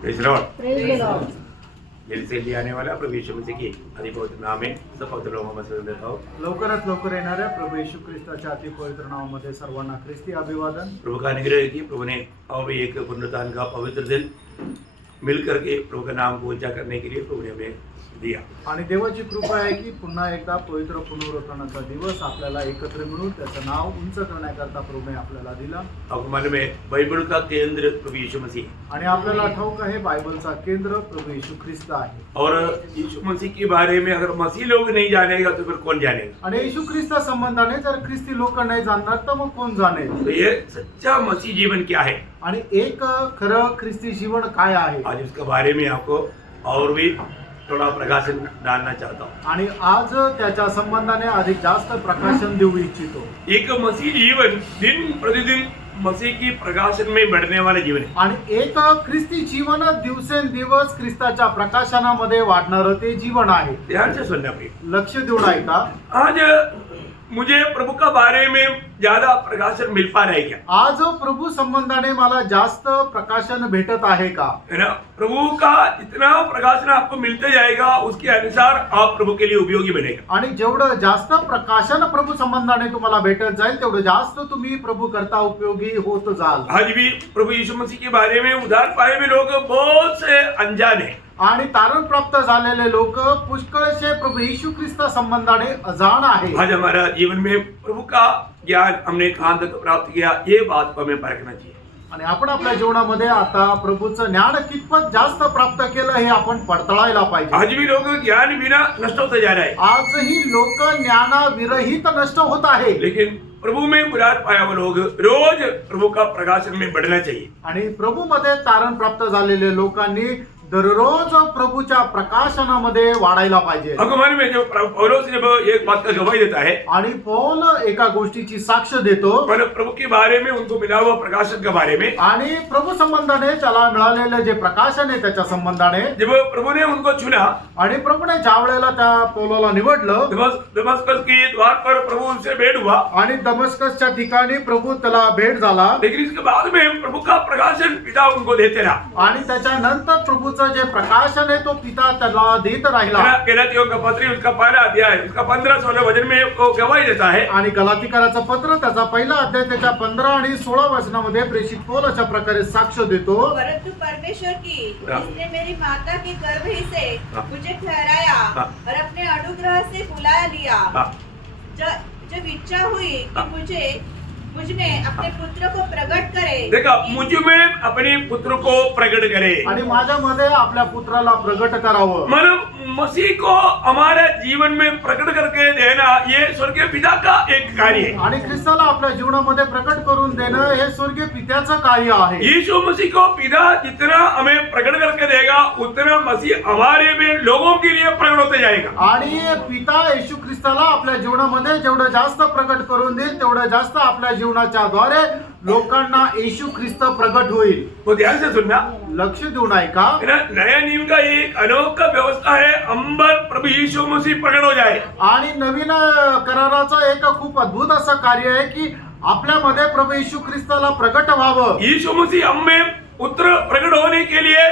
Praise Lord. जल्दी से लिए आने वाला प्रभु यीशु मसीह की अति पवित्र नाम में सब पवित्र लोगों में से देता हूँ। लवकरात लवकर येणाऱ्या प्रभू येशू ख्रिस्ताच्या अति पवित्र नावामध्ये सर्वांना ख्रिस्ती अभिवादन। प्रभु का अनुग्रह है कि प्रभु ने और भी एक पुनरुत्थान का पवित्र दिन मिल करके प्रभु का नाम को ऊंचा करने के लिए प्रभु ने हमें दिया। आणि देवाची कृपा आहे की पुन्हा एकदा पवित्र पुनरुत्थानाचा दिवस आपल्याला एकत्र मिळून त्याचं नाव उंच करण्याकरता प्रभूने आपल्याला दिला। आपको मालूम है बाइबल का केंद्र प्रभु यीशु मसीह आणि आपल्याला ठाऊक आहे बायबलचा केंद्र प्रभू येशू ख्रिस्त आहे। और यीशु मसीह के बारे में अगर मसीह लोग नहीं जानेगा तो फिर कौन जानेगा। आणि येशू ख्रिस्ता संबंधाने जर ख्रिस्ती लोक नाही जाणणार तर मग कोण जाणेल। तो ये सच्चा मसीह जीवन क्या है, आणि एक खरं ख्रिस्ती जीवन काय आहे, आज उसके बारे में आपको और भी थोड़ा प्रकाशन डालना चाहता हूँ। आणि आज त्याच्या संबंधाने अधिक जास्त प्रकाशन देऊ इच्छितो। एक मसीह जीवन दिन प्रतिदिन मसीह की प्रकाशन में बढ़ने वाला जीवन है। आणि एक ख्रिस्ती जीवन दिवसेंदिवस ख्रिस्ताच्या प्रकाशनामध्ये वाढणारं ते जीवन आहे। ध्यान से सुनना प्रिय, लक्ष देऊन ऐका। आज मुझे प्रभु का बारे में ज्यादा प्रकाशन मिल पा रहा है क्या? आज प्रभू संबंधाने मला जास्त प्रकाशन भेटत आहे का? है ना, प्रभु का जितना प्रकाशन आपको मिलते जाएगा उसके अनुसार आप प्रभु के लिए उपयोगी बनेगा। आणि जेवढं जास्त प्रकाशन प्रभू संबंधाने तुम्हाला भेटत जाईल तेवढं जास्त तुम्ही प्रभू करता उपयोगी होत जाल। आज भी प्रभु यीशु मसीह के बारे में उद्धार पाए हुए लोग बहुत से अनजान है। आणि तारण प्राप्त झालेले लोक पुष्कळशे प्रभू येशू ख्रिस्त संबंधाने अजाण आहे। आज हमारा जीवन में प्रभु का ज्ञान हमने कहां तक प्राप्त किया, ये बात को हमें परखना चाहिए। आणि आपण आपल्या जीवनामध्ये आता प्रभूचं ज्ञान कितपत जास्त प्राप्त केलं हे आपण पडताळायला पाहिजे। आज भी लोग ज्ञान बिना नष्ट होते जा रहे हैं, आजही लोक ज्ञानाविरहित नष्ट होत आहे। लेकिन प्रभु में उद्धार पाया हुआ लोग रोज प्रभु का प्रकाशन में बढ़ना चाहिए। आणि प्रभू मध्ये तारण प्राप्त झालेले लोकांनी दररोज प्रभूच्या प्रकाशनामध्ये वाढायला पाहिजे। भगवान में जो पौलुस जब एक बात का गवाही देता है, आणि पौल एका गोष्टीची साक्ष देतो, पर प्रभु के बारे में उनको मिला हुआ प्रकाशन के बारे में, आणि प्रभू संबंधाने त्याला मिळालेलं जे प्रकाशन आहे त्याच्या संबंधाने जब प्रभु ने उनको चुना, आणि प्रभूने ज्या वेळेला त्या पौलाला निवडलं, दमस्कस के द्वार पर प्रभु उनसे भेंट हुआ, आणि दमस्कसच्या ठिकाणी प्रभू त्याला भेट झाला, लेकिन इसके बाद में प्रभु का प्रकाशन पिता उनको देते रहा। आणि त्याच्यानंतर प्रभूचं जे प्रकाशन आहे तो पिता त्याला देत राहिला। गलातियों का पत्र उसका पहला अध्याय उसका 15-16 वचन में वो गवाही देता है। आणि गलातीकराचं पत्र त्याचा पहिला अध्याय त्याच्या 15 आणि 16 वचनामध्ये प्रेषित पौल अशा प्रकारे साक्ष देतो, परंतु परमेश्वर की जिसने मेरी माता की गर्भ ही से मुझे ठहराया और अपने अनुग्रह से बुला लिया, जब इच्छा हुई कि मुझ में अपने पुत्र को प्रकट करे। देखा, मुझ में अपने पुत्र को प्रकट करे, आणि माझ्यामध्ये आपल्या पुत्राला प्रगट करावं। मतलब मसीह को हमारे जीवन में प्रकट करके देना ये स्वर्गीय पिता का एक कार्य है। आणि ख्रिस्ताला आपल्या जीवनामध्ये प्रकट करून देणं हे स्वर्गीय पित्याचं कार्य आहे। यीशु मसीह को पिता जितना हमें प्रकट करके देगा उतना मसीह हमारे में लोगों के लिए प्रकट होते जाएगा। आणि पिता येशू ख्रिस्ताला आपल्या जीवनामध्ये जेवढं जास्त प्रकट करून देईल तेवढं जास्त आपल्या जीवनाच्या द्वारे लोकांना येशू ख्रिस्त प्रकट होईल। वो ध्यान से सुनना, लक्ष देऊन ऐका। नया नियम का एक अनोखा व्यवस्था है, अंबर प्रभु यीशु मसीह प्रकट हो जाए। आणि नवीन कराराचं एक खूप अद्भुत असं कार्य आहे की आपल्यामध्ये प्रभू येशू ख्रिस्ताला प्रकट व्हावं। यीशु मसीह हम में पुत्र प्रकट होने के लिए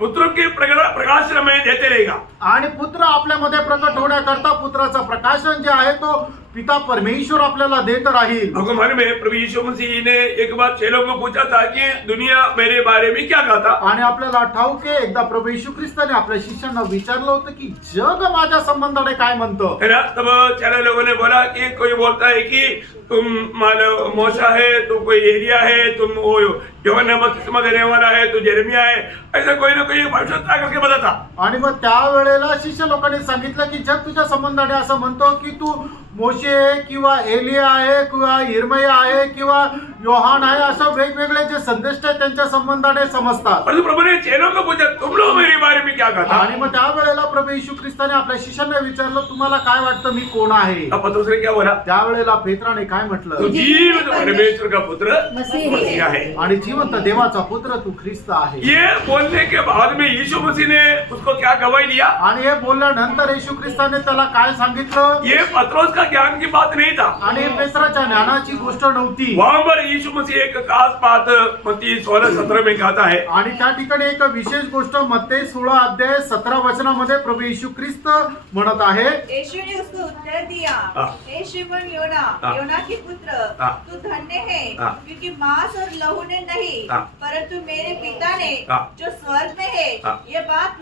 पुत्र के प्रकाशन में देते रहेगा। आणि पुत्र आपल्यामध्ये प्रकट होण्याकरता पुत्राचं प्रकाशन जे आहे तो पिता परमेश्वर आपल्याला देत राहील। हमको मालूम है प्रभु यीशु मसीह ने एक बार चेलों को पूछा था कि दुनिया मेरे बारे में क्या कहता। आणि आपल्याला ठाऊक आहे एकदा प्रभू येशू ख्रिस्ताने आपल्या शिष्यांना विचारलं होतं की जग माझ्या संबंधाने काय म्हणतं, है ना। तब चेले लोगों ने बोला कि कोई बोलता है कि तुम मानो मूसा है, तुम कोई एलिया है, तुम वो यूहन्ना बपतिस्मा देने वाला है, तू यिर्मयाह है, ऐसा कोई ना कोई भविष्यवाणी करके बताता। आणि मग त्यावेळेला शिष्य लोकांनी सांगितलं की जग तुझ्या संबंधाने असं म्हणतो की तू मोशे आहे किंवा एलिया आहे किंवा यिर्मयाह आहे किंवा योहान आहे, असं वेगवेगळे जे संदेश आहेत त्यांच्या संबंधाने समजतात। परंतु प्रभु ने चेलों को पूछा तुम लोग मेरे बारे में क्या कहता। आणि मग त्यावेळेला प्रभू येशू ख्रिस्ताने आपल्या शिष्यांना विचारलं तुम्हाला काय वाटतं मी कोण आहे। अब पतरस ने क्या बोला, त्यावेळेला पेत्राने काय म्हटलं, तू जीवित परमेश्वर का पुत्र मसीह है। आणि जीव जिवंत देवाचा पुत्र तू ख्रिस्त आहे. ये बोलने के बाद में यीशु मसीह ने उसको क्या गवाही दिया? आणि हे बोलल्यानंतर येशू ख्रिस्ताने त्याला काय सांगितलं? ये पत्रोस का ज्ञान की बात नहीं था. आणि हे पेत्राच्या ज्ञानाची गोष्ट नव्हती. वहां पर यीशु मसीह एक खास बात मत्ती 16:17 में कहता है. आणि त्या ठिकाणी एक विशेष गोष्ट मत्ते 16 अध्याय 17 वचनामध्ये प्रभू येशू ख्रिस्त म्हणत आहे. यीशु ने उसको उत्तर दिया, हाँ। हे शिमोन योना, हाँ। योना के पुत्र, हाँ। तू धन्य है, हाँ। क्योंकि मांस और लहू ने नहीं, हाँ। परंतु मेरे पिता ने हाँ। जो स्वर्ग में है, हाँ। ये बात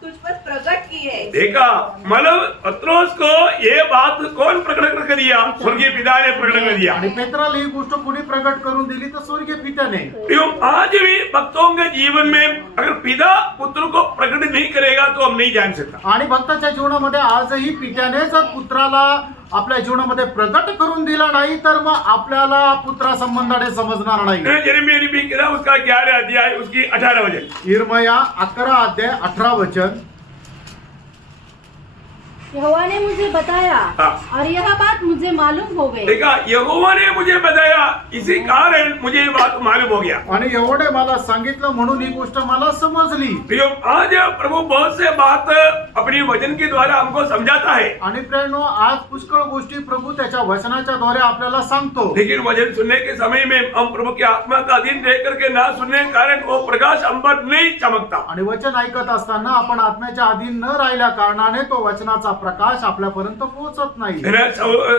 तुझ पर प्रकट की है. देखा, मतलब पत्रोस को ये बात कौन प्रकट करके दिया? स्वर्गीय पिता ने प्रकट कर दिया. आणि पेत्राला ही गोष्ट कोणी प्रगट करून दिली तर स्वर्गीय पित्याने. आज भी भक्तों के जीवन में अगर पिता पुत्र को प्रकट नहीं करेगा तो हम नहीं जान सकता. आणि भक्ताच्या जीवनामध्ये आजही पित्याने जर पुत्राला आपल्या जीवनामध्ये प्रगट करून दिला नाही तर मग आपल्याला पुत्रा संबंधाने समजणार नाही. यिर्मयाह नबी की किताब उसका 11 अध्याय उसकी 18 वचन. यिर्मया 11 अध्याय 18 वचन. यहोवा ने मुझे बताया हाँ। और यह बात मुझे मालूम हो गई. देखा, यहोवा ने मुझे बताया, इसी कारण मुझे ये बात मालूम हो गया. आणि एवढे मला सांगितलं म्हणून ही गोष्ट मला समजली. प्रियो, आज प्रभु बहुत से बात अपनी वचन के द्वारा हमको समझाता है. आणि प्रेरणो आज पुष्कळ गोष्टी प्रभू त्याच्या वचनाच्या द्वारे आपल्याला सांगतो. लेकिन वचन सुनने के समय में हम प्रभु की आत्मा का अधीन रह करके ना सुनने के कारण वो प्रकाश हम पर नहीं चमकता. आणि वचन ऐकत असताना आपण आत्म्याच्या अधीन न राहिल्या कारणाने तो वचनाचा प्रकाश आपल्यापर्यंत पोहोचत नाही.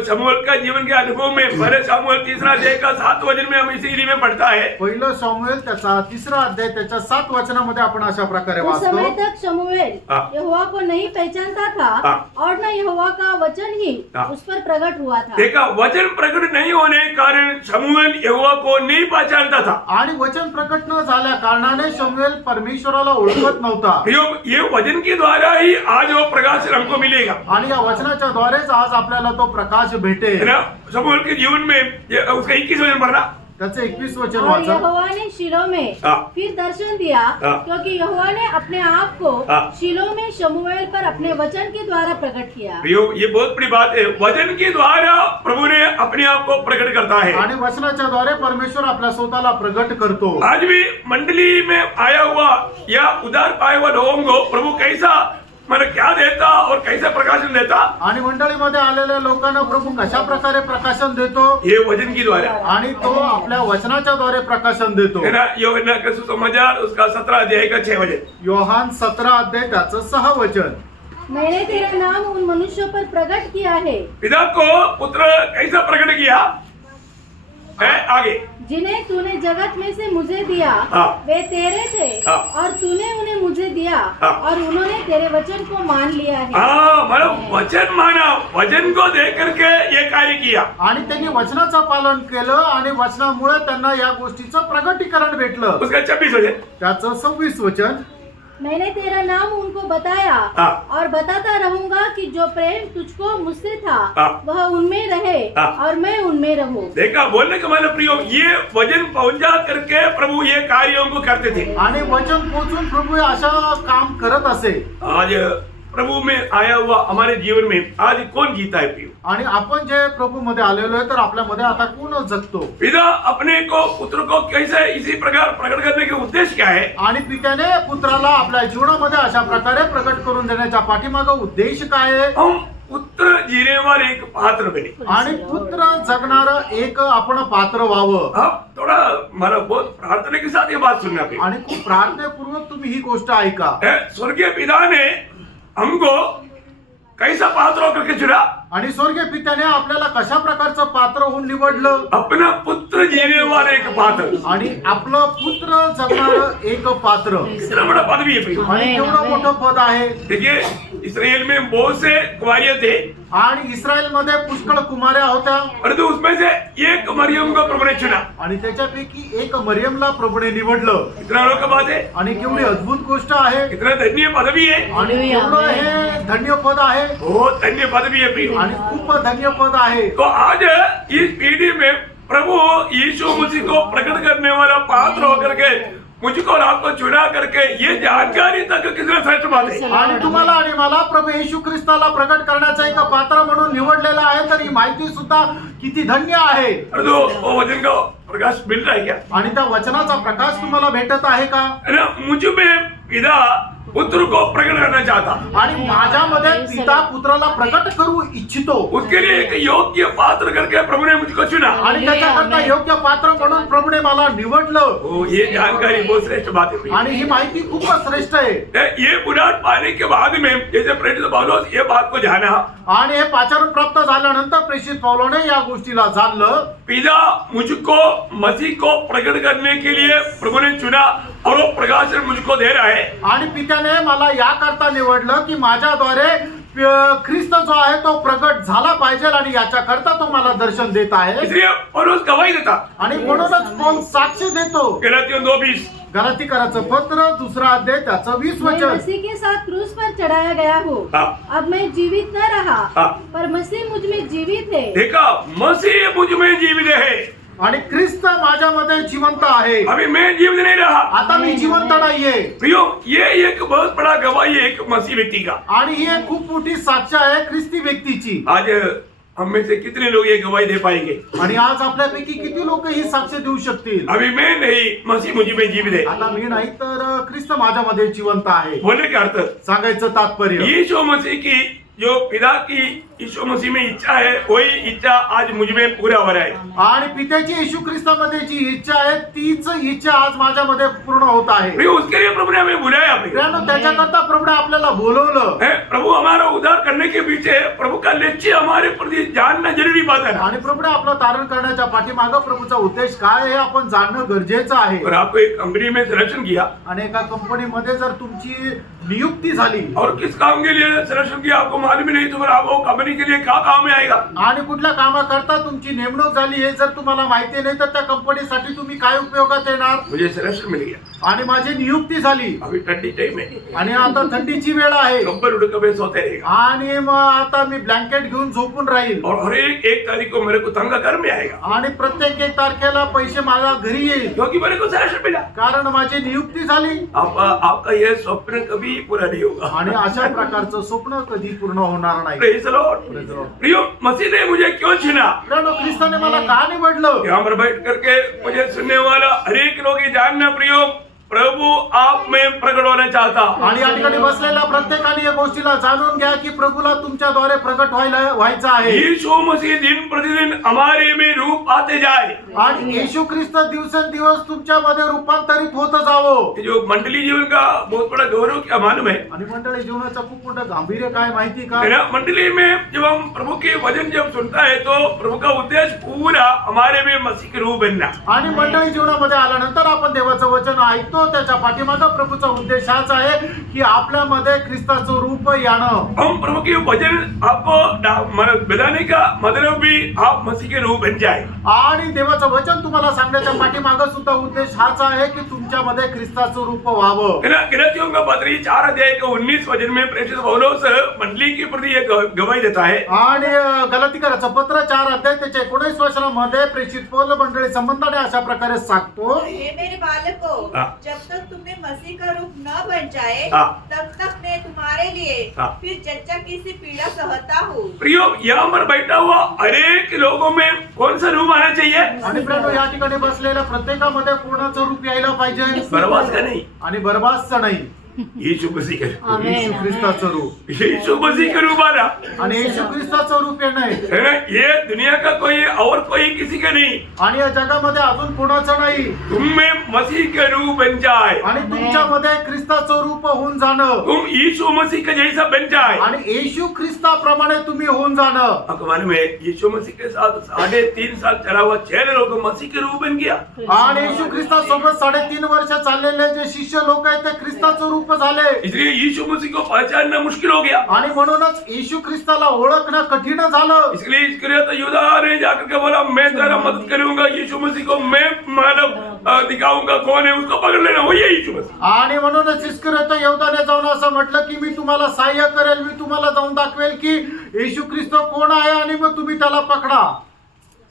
शमूएल का जीवन के अनुभव में पहले शमूएल 3 अध्याय का 7 वचन में हम इसी में पढ़ता है. पहिलं शमूएल त्याचा 3 अध्याय त्याच्या 7 वचनामध्ये आपण अशा प्रकारे उस समय वाचतो. तक शमूएल हाँ। यहोवा को नहीं पहचानता था हाँ। और न यहोवा का वचन ही हाँ। उस पर प्रकट हुआ था. देखा, वचन प्रकट नहीं होने के कारण शमूएल यहोवा को नहीं पहचानता था. आणि वचन प्रकट न झाल्या कारणाने शमूएल परमेश्वराला ओळखत नव्हता. प्रियो, ये वचन के द्वारा ही आज वो प्रकाश हमको मिलेगा. आणि या वचनाच्या द्वारेच आज आपल्याला तो प्रकाश है भेटेल. ना? शमूएल के जीवन में उसका 21 वचन पढ़ना. त्याचे 21 वचन और वाचा. यहोवा ने शिलो में हाँ। फिर दर्शन दिया, हाँ। क्योंकि यहोवा ने अपने आप को हाँ। शिलो में शमूएल पर अपने वचन के द्वारा प्रकट किया. प्रियो, ये बहुत बड़ी बात है. वचन के द्वारा प्रभु ने अपने आप को प्रकट करता है. आणि वचनाच्या द्वारे परमेश्वर आपल्या स्वतःला प्रगट करतो. आज भी मंडली में आया हुआ या उदार पाए हुआ लोगों को प्रभु कैसा मैंने क्या देता और कैसे प्रकाशन देता? आणि मंडळीमध्ये आलेल्या लोकांना प्रभू कशा प्रकारे प्रकाशन देतो? ये वचन की द्वारा. आणि तो आपल्या वचनाच्या द्वारे प्रकाशन देतो. है ना? यूहन्ना का सुसमाचार उसका 17 अध्याय का 6 वचन. योहान 17 अध्याय त्याचं 6 वचन. मैंने तेरा नाम उन मनुष्यों पर प्रकट किया है पिता को पुत्र कैसा प्रकट किया है? आगे जिन्हें तूने जगत में से मुझे दिया, हाँ। वे तेरे थे हाँ। और तूने उन्हें मुझे दिया हाँ। और उन्होंने तेरे वचन को मान लिया है. हाँ, मतलब वचन माना, वचन को देख करके ये कार्य किया. आणि त्यांनी वचनाचं पालन केलं आणि वचनामुळे त्यांना या गोष्टीचं प्रगटीकरण भेटलं. उसका 26 वचन. त्याचं 26 वचन. मैंने तेरा नाम उनको बताया हाँ। और बताता रहूंगा कि जो प्रेम तुझको मुझसे था हाँ। वह उनमें रहे हाँ। और मैं उनमें रहूं. देखा, बोलने का मतलब प्रियो, ये वचन पहुंचा करके प्रभु ये कार्यों को करते थे. आणि वचन पोचून प्रभू अशा काम करत असे. आज प्रभु में आया हुआ हमारे जीवन में आज कौन जीता है प्रियो? आणि आपण जे प्रभू मध्ये आलेलो आहे तर आपल्यामध्ये आता कोण जगतो? पिता अपने को पुत्र को कैसे इसी प्रकार प्रकट करने के उद्देश्य क्या है? आणि पित्याने पुत्राला आपल्या जीवनामध्ये अशा प्रकारे प्रकट करून देण्याच्या पाठीमागे उद्देश काय आहे? हम पुत्र जीने वाले एक पात्र बने. आणि पुत्र जगणार एक आपण पात्र व्हावं. अब थोड़ा मला बहुत प्रार्थना के साथ ये बात सुनना प्रियो. आणि खूप प्रार्थनेपूर्वक तुम्ही ही गोष्ट ऐका. स्वर्गीय पिता ने हमको कैसा पात्र होकर के चुना? आणि स्वर्गीय पित्याने आपल्याला कशा प्रकारचं पात्र होऊन निवडलं? अपना पुत्र जीने वाले एक पात्र. आणि आपलं पुत्र जगणार एक पात्र. इतना बड़ा पद भी है प्रियो. आणि केवढं मोठं पद आहे. देखिए, इसराइल में बहुत से कुमारियां थे, आणि इस्रायल मध्ये पुष्कळ कुमार्या होत्या, परंतु उसमें से एक मरियम को प्रभु ने चुना. आणि त्याच्यापैकी एक मरियमला प्रभूने निवडलं. कितना लोग का बात है, आणि केवढी अद्भुत गोष्ट आहे. कितना धन्य पदवी है, आणि केवढं हे धन्य पद आहे. बहुत धन्य पदवी है प्रियो. आणि खूप धन्य पद आहे. तो आज इस पीढ़ी में प्रभु यीशु मसीह को प्रकट करने वाला पात्र होकर के मुझको और आपको चुना करके ये जानकारी तक कितने श्रेष्ठ बात है. आणि तुम्हाला आणि मला प्रभू येशू ख्रिस्ताला प्रकट करण्याचा एक पात्र म्हणून निवडलेला आहे, तर ही माहिती सुद्धा किती धन्य आहे. परंतु वो वचन को प्रकाश मिल रहा है क्या? आणि त्या वचनाचा प्रकाश तुम्हाला भेटत आहे का? है ना, मुझ में पिता पुत्र को प्रकट करना चाहता, आणि माझ्यामध्ये पिता पुत्राला प्रकट करू इच्छितो, उसके लिए एक योग्य पात्र करके प्रभु ने मुझको चुना। आणि त्याच्याकरता योग्य पात्र म्हणून प्रभुने मला निवडलं। ओ, ये जानकारी बहुत श्रेष्ठ बात है। आणि ही माहिती खूपच श्रेष्ठ आहे। ये बुलाहट पाने के बाद में जैसे प्रेरित पौलुस ये बात को जाना, आणि हे पाचारण प्राप्त झाल्यानंतर प्रेषित पौलोने या गोष्टीला जाणलं, पिता मुझको मसीह को प्रकट करने के लिए प्रभु ने चुना और वो प्रकाशन मुझको दे रहा है। आणि पित्याने मला याकरता निवडलं की माझ्याद्वारे ख्रिस्त जो आहे तो प्रकट झाला पाहिजे, आणि याच्याकरता तो मला दर्शन देत आहे। इसलिए पौलुस गवाही देता, आणि म्हणूनच पौल साक्ष देतो। गलातियों 2:20 गलातीकराचं पत्र 2 अध्याय त्याचं 20 मैं वचन। मसीह के साथ क्रूस पर चढ़ाया गया हूँ। हाँ। अब मैं जीवित न रहा, हाँ। पर मसीह मुझ में जीवित है। देखा, मसीह मुझ में जीवित है, आणि ख्रिस्त माझ्यामध्ये जिवंत आहे। अभी मैं जीवित नहीं रहा। आता मी जिवंत नाहीये। प्रियो, ये एक बहुत बड़ा गवाही है एक मसीह व्यक्ति का। आणि ही एक खूप मोठी साक्ष आहे ख्रिस्ती व्यक्तीची। आज हम में से कितने लोग ये गवाही दे पाएंगे? आणि आज आपल्यापैकी किती लोक ही साक्ष देऊ शकतील? अभी मैं नहीं, मसीह मुझ में जीवित है। आता मी नाही तर ख्रिस्त माझ्यामध्ये जिवंत आहे। बोलने का अर्थ, सांगायचं तात्पर्य, यीशु मसीह की जो पिता की यीशु मसीह में इच्छा है, वही इच्छा आज मुझ में पूरा हो रहा है। आणि पित्याची येशू ख्रिस्तामध्ये जी इच्छा आहे तीच इच्छा आज माझ्यामध्ये पूर्ण होत आहे। प्रियो, उसके लिए प्रभु ने हमें बुलाया। मित्रांनो, त्याच्याकरता प्रभुने आपल्याला बोलवलं। है, प्रभु हमारा उद्धार करने के पीछे प्रभु का लक्ष्य हमारे प्रति जानना जरूरी बात है ना। आणि प्रभुने आपलं तारण करण्याच्या पाठीमागं प्रभूचा उद्देश काय आहे हे आपण जाणणं गरजेचं आहे। और आपको एक कंपनी में सिलेक्शन किया, आणि एका कंपनीमध्ये जर तुमची नियुक्ती झाली और किस काम के लिए सिलेक्शन किया आपको मालूम ही नहीं, तो फिर आप वो कंपनी के लिए क्या काम में आएगा? आणि कुठल्या कामाकरता तुमची नेमणूक झाली हे जर तुम्हाला माहिती नाही तर त्या कंपनीसाठी तुम्ही काय उपयोगात येणार? मुझे सिलेक्शन मिल गया, आणि माझी नियुक्ती झाली, अभी ठंडी टाइम है, आणि आता थंडीची वेळ आहे, कंबल उड़ के सोते रहेगा, आणि मग आता मी ब्लँकेट घेऊन झोपून राहील, और हर एक तारीख को मेरे को तंगा घर में आएगा, आणि प्रत्येक 1 तारखेला पैसे माझ्या घरी येईल, क्योंकि मेरे को सिलेक्शन मिला। कारण माझी नियुक्ती झाली। आपका ये स्वप्न कभी पूरा नहीं होगा। आणि अशा प्रकारचं स्वप्न कधी पूर्ण होणार नाही। Praise the Lord। Praise the Lord। प्रियो, मसीह ने मुझे क्यों चुना? मित्रांनो, ख्रिस्ताने मला का निवडलं? यहाँ पर बैठ करके मुझे सुनने वाला हर एक लोग ये जानना, प्रियो, प्रभु आप में प्रकट होना चाहता। आणि या ठिकाणी बसलेल्या प्रत्येकाने या गोष्टीला जाणून घ्या की प्रभूला तुमच्याद्वारे प्रकट व्हायचं आहे। यीशु मसीह दिन प्रतिदिन हमारे में रूप पाते जाए, आणि येशू ख्रिस्त दिवसेंदिवस तुमच्यामध्ये रूपांतरित होत जावं। ये जो मंडली जीवन का बहुत बड़ा गौरव क्या मालूम है? आणि मंडळी जीवनाचं खूप मोठं गांभीर्य काय माहिती का? है ना, मंडली में जब हम प्रभु के वचन जब सुनता है तो प्रभु का उद्देश्य पूरा हमारे में मसीह के रूप बनना। आणि मंडळी जीवनामध्ये आल्यानंतर आपण देवाचं वचन ऐकतो, त्याच्या पाठीमागे प्रभूचा उद्देश हाच आहे की आपल्यामध्ये ख्रिस्ताचं रूप येणं। हम प्रभु के वचन आपको बताने का मतलब भी आप मसीह के रूप बन जाए। आणि देवाचं वचन तुम्हाला सांगण्याच्या पाठीमागे सुद्धा उद्देश हाच आहे की तुमच्यामध्ये ख्रिस्ताचं रूप व्हावं। है ना, गलातियों का पत्र 4 अध्याय के 19 वचन में प्रेषित पौलुस मंडली के प्रति एक गवाही देता है। आणि गलातीकराचं पत्र 4 अध्याय त्याच्या 19 वचनामध्ये प्रेषित पौल मंडळी संबंधाने अशा प्रकारे सांगतो, हे मेरे बालकों, हाँ। जब तक तुम्हें मसीह का रूप न बन जाए, हाँ। तब तक मैं तुम्हारे लिए हाँ। फिर जच्चा की सी पीड़ा सहता हूँ। प्रियो, यहाँ पर बैठा हुआ हर एक लोगों में कौन सा रूप आना चाहिए? आणि प्रेरणो या ठिकाणी बसलेल्या प्रत्येकामध्ये कोणाचं रूप यायला पाहिजे? बरबाद का नहीं, आणि बरबादचं नाही, यीशु मसीह का रूप। आमेन। येशू ख्रिस्ताचं रूप। यीशु मसीह का रूप आना, आणि येशू ख्रिस्ताचं रूप येणं आहे। है ना, ये दुनिया का कोई और कोई किसी का नहीं, आणि या जगामध्ये अजून कोणाचं नाही। तुम में मसीह का रूप बन जाए, आणि तुमच्यामध्ये ख्रिस्ताचं रूप होऊन जाणं, तुम यीशु मसीह का जैसा बन जाए। आणि येशू ख्रिस्ताप्रमाणे तुम्ही होऊन जाणं। आपको मालूम है, यीशु मसीह के साथ 3.5 साल चला हुआ 6 लोग मसीह के रूप बन गया। आणि येशू ख्रिस्तासोबत 3.5 वर्ष चाललेले जे शिष्य लोक आहेत ते ख्रिस्ताचं रूप झाले। इसलिए यीशु मसीह को पहचानना मुश्किल हो गया। आणि म्हणूनच येशू ख्रिस्ताला ओळखणं कठीण झालं। इसलिए इस्करियोत यूदा ने जाकर के बोला, मैं तेरा मदद करूंगा, यीशु मसीह को मैं मतलब दिखाऊंगा कौन है, उसको पकड़ लेना, वही है यीशु मसीह। आणि म्हणूनच इस्करियोत यहूदाने जाऊन असं म्हटलं की मी तुम्हाला सहाय्य करेल, मी तुम्हाला जाऊन दाखवेल की येशू ख्रिस्त कोण आहे, आणि मग तुम्ही त्याला पकडा।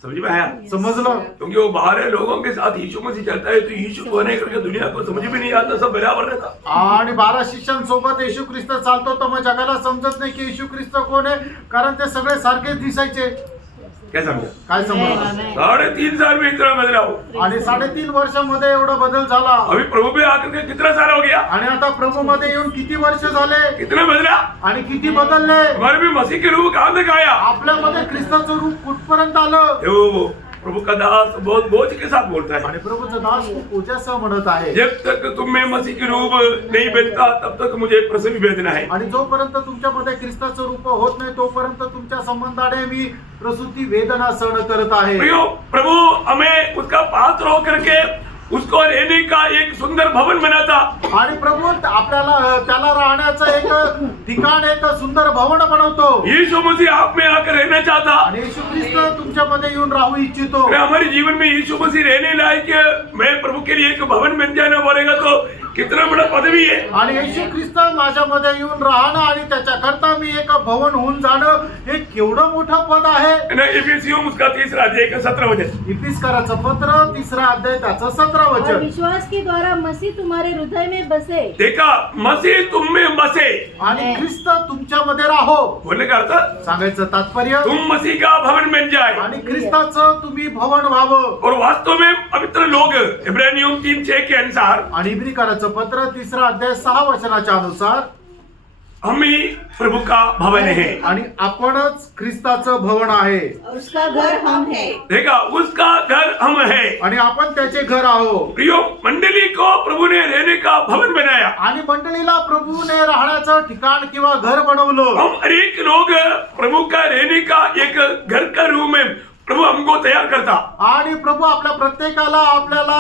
समझ में आया? समजलं? क्योंकि वो बाहर है लोगों के साथ यीशु मसीह चलता है, तो यीशु कौन है करके दुनिया को समझ में नहीं आता, सब बराबर रहता। आणि 12 शिष्यांसोबत येशू ख्रिस्त चालतो तर मग जगाला समजत नाही की येशू ख्रिस्त कोण आहे, कारण ते सगळे सारखेच दिसायचे। क्या समझा? काय समजलं? आमेन. 3.5 साल में इतना बदला हो. आणि 3.5 वर्षामध्ये एवढा बदल झाला अभी प्रभु में आकर के कितना साल हो गया? आणि आता प्रभू मध्ये येऊन किती वर्ष झाले कितना बदला? आणि किती बदलले? हमारे भी मसीह के रूप कहाँ तक आया? आपल्यामध्ये ख्रिस्ताचं रूप कुठपर्यंत आलं? वो प्रभु का दास बहुत बोझ के साथ बोलता है, आणि प्रभूचं दास खूप ओझ्यासह म्हणत आहे जब तक तुम में मसीह के रूप नहीं बनता तब तक मुझे प्रसव वेदना है. आणि जोपर्यंत तुमच्यामध्ये ख्रिस्ताचं रूप होत नाही तोपर्यंत तुमच्या संबंधाने मी प्रसूती वेदना सहन करत आहे. प्रियो, प्रभु हमें उसका पात्र होकर के उसको रहने का एक सुंदर भवन बनाता. आणि प्रभू आपल्याला त्याला राहण्याचं एक ठिकाण एक सुंदर भवन बनवतो. यीशु मसीह आप में आकर रहना चाहता. आणि येशू ख्रिस्त तुमच्यामध्ये येऊन राहू इच्छितो. अरे हमारे जीवन में यीशु मसीह रहने लायक मैं प्रभु के लिए एक भवन बन जाना बोलेगा तो कितना बड़ा पदवी है. आणि येशू ख्रिस्त माझ्यामध्ये येऊन राहणं आणि त्याच्याकरता मी एक भवन होऊन जाणं हे केवढं मोठं पद आहे. ना इफिसियों उसका 3 अध्याय का 17 वचन. इफिसकाराचं पत्र 3 अध्याय त्याचं 17 और वचन. विश्वास के द्वारा मसीह तुम्हारे हृदय में बसे. देखा, मसीह तुम में बसे. आणि ख्रिस्त तुमच्यामध्ये राहो. बोलने का अर्थ, सांगायचं तात्पर्य तुम मसीह का भवन बन जाए. आणि ख्रिस्ताचं तुम्ही भवन व्हावं. और वास्तव में पवित्र लोग इब्रानियों 3:6 के अनुसार आणि इब्रिकाराचं पत्र 3 अध्याय 6 वचनाच्या अनुसार हम ही प्रभु का भवन है. आणि आपणच ख्रिस्ताचं भवन आहे. उसका घर हम है. देखा, उसका घर हम है. आणि आपण त्याचे घर आहोत. प्रियो, मंडली को प्रभु ने रहने का भवन बनाया. आणि मंडळीला प्रभूने राहण्याचं ठिकाण किंवा घर बनवलं. हम हर एक लोग प्रभु का रहने का एक घर का रूम में प्रभु हमको तैयार करता. आणि प्रभू आपल्या प्रत्येकाला आपल्याला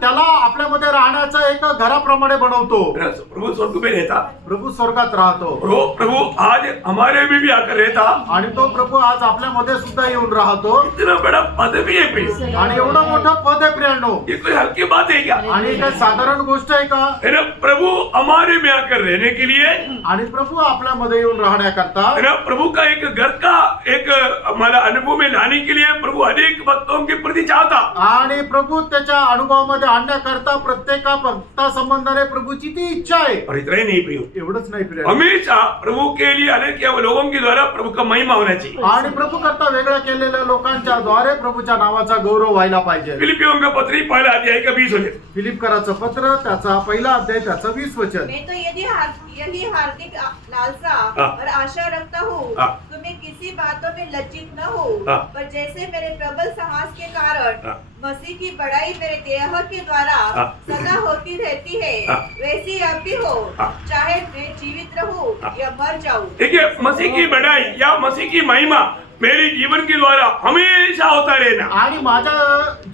त्याला आपल्यामध्ये राहण्याचं एक घराप्रमाणे बनवतो. प्रभु स्वर्ग में रहता. प्रभू स्वर्गात राहतो. और वो प्रभु आज हमारे में भी आकर रहता. आणि तो प्रभू आज आपल्यामध्ये सुद्धा येऊन राहतो. इतना बड़ा पदवी है प्रियो. आणि एवढं मोठं पद आहे प्रियांनो. ये कोई हल्की बात है क्या? आणि काय साधारण गोष्ट आहे का? है ना, प्रभु हमारे में आकर रहने के लिए, आणि प्रभू आपल्यामध्ये येऊन राहण्याकरता है ना, प्रभु का एक घर का एक हमारा अनुभव में लाने के लिए प्रभु अनेक भक्तों के प्रति चाहता. आणि प्रभू त्याच्या अनुभवामध्ये आणण्याकरता प्रत्येका भक्ता संबंधाने प्रभूची ती इच्छा आहे. और इतना ही नहीं प्रियो, एवढंच नाही प्रिय. हमेशा प्रभु के लिए अनेक लोगों के द्वारा प्रभु का महिमा होना चाहिए. आणि प्रभू करता वेगळं केलेल्या लोकांच्या द्वारे प्रभूच्या नावाचा गौरव व्हायला पाहिजे. फिलिपियों का पत्री 1 अध्याय का 20 वचन. फिलिपकराचं पत्र त्याचा 1 अध्याय त्याचं 20 वचन. मैं तो यही हार्दिक लालसा हाँ। और आशा रखता हूँ हाँ। तुम्हें किसी बातों में लज्जित न हो, हाँ। पर जैसे मेरे प्रबल साहस के कारण हाँ। मसीह की बड़ाई मेरे देह के द्वारा हाँ। सदा होती रहती है, हाँ। वैसी अब भी हो, हाँ। चाहे मैं जीवित रहूं हाँ। या मर जाऊं. देखिए, मसीह की बढ़ाई या मसीह की महिमा मेरे जीवन के द्वारा हमेशा होता रहना. आणि माझ्या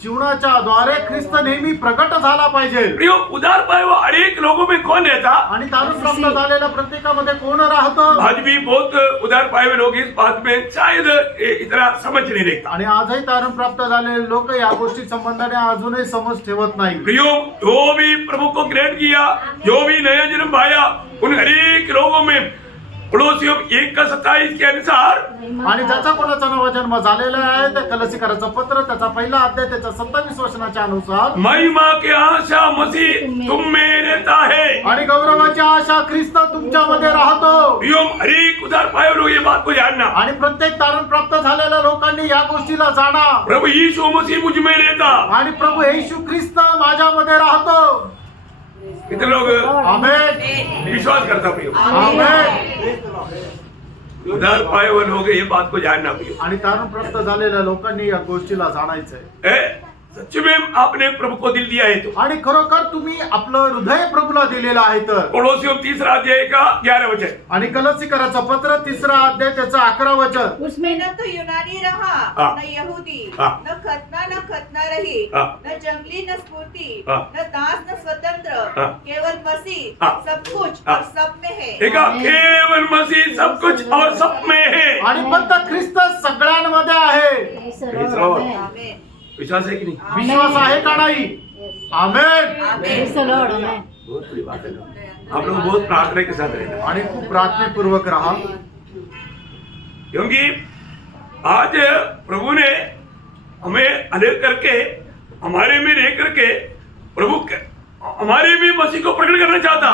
जीवनाच्या द्वारे ख्रिस्त नेहमी प्रकट झाला पाहिजे. प्रियो, उधार पाए हुआ अनेक लोगों में कौन रहता? आणि तारून प्राप्त झालेल्या प्रत्येकामध्ये कोण राहतं? आज भी बहुत उधार पाए हुए लोग इस बात में शायद इतना समझ नहीं रखता. आणि आजही तारण प्राप्त झालेले लोक या गोष्टी संबंधाने अजूनही समज ठेवत नाही. प्रियो, जो भी प्रभु को ग्रहण किया, जो भी नया जन्म पाया, उन हरेक लोगों में पड़ोसियों 1:27 के अनुसार आणि ज्याचा कोणाचा नवा जन्म झालेला आहे त्या कलसीकराचं पत्र त्याचा 1 अध्याय त्याच्या 27 वचनाच्या अनुसार महिमा के आशा मसीह तुम में रहता है. आणि गौरवाची आशा ख्रिस्त तुमच्यामध्ये राहतो. प्रियो, हरेक उधार पाए हुए लोग ये बात को जानना. आणि प्रत्येक तारण प्राप्त झालेल्या लोकांनी या गोष्टीला जाणा. प्रभु यीशु मसीह मुझ में रहता. आणि प्रभू येशू ख्रिस्त माझ्यामध्ये राहतो. कितने लोग आमेन. विश्वास करता प्रियो? आमेन. उधार पाए हुए लोग ये बात को जानना प्रियो. आणि तारण प्राप्त झालेल्या लोकांनी या गोष्टीला जाणायचंय. सच में आपने प्रभु को दिल दिया है तो. आणि खरोखर तुम्ही आपलं हृदय प्रभूला दिलेलं आहे तर. पड़ोसियों 3 अध्याय का 11 वचन. आणि कलसीकराचं पत्र 3 अध्याय त्याचं 11 वचन. उसमें न तो यूनानी रहा, हाँ। न यहूदी, हाँ। न खतना रही, हाँ। न जंगली न स्फूर्ति, हाँ। न दास न स्वतंत्र, हाँ। केवल मसीह हाँ। सब कुछ हाँ। और सब में है. देखा, केवल मसीह सब कुछ और सब में है. आणि फक्त ख्रिस्त सगळ्यांमध्ये आहे. Praise the Lord. Amen. आमेन. विश्वास है कि नहीं? विश्वास आहे का नाही? आमेन. Praise the Lord. Amen. बहुत बड़ी बात है. आप लोग बहुत प्रार्थना के साथ रहना, आणि खूप प्रार्थनेपूर्वक राहा. क्योंकि आज प्रभु ने हमें अलग करके हमारे में रह करके प्रभु हमारे में मसीह को प्रकट करना चाहता।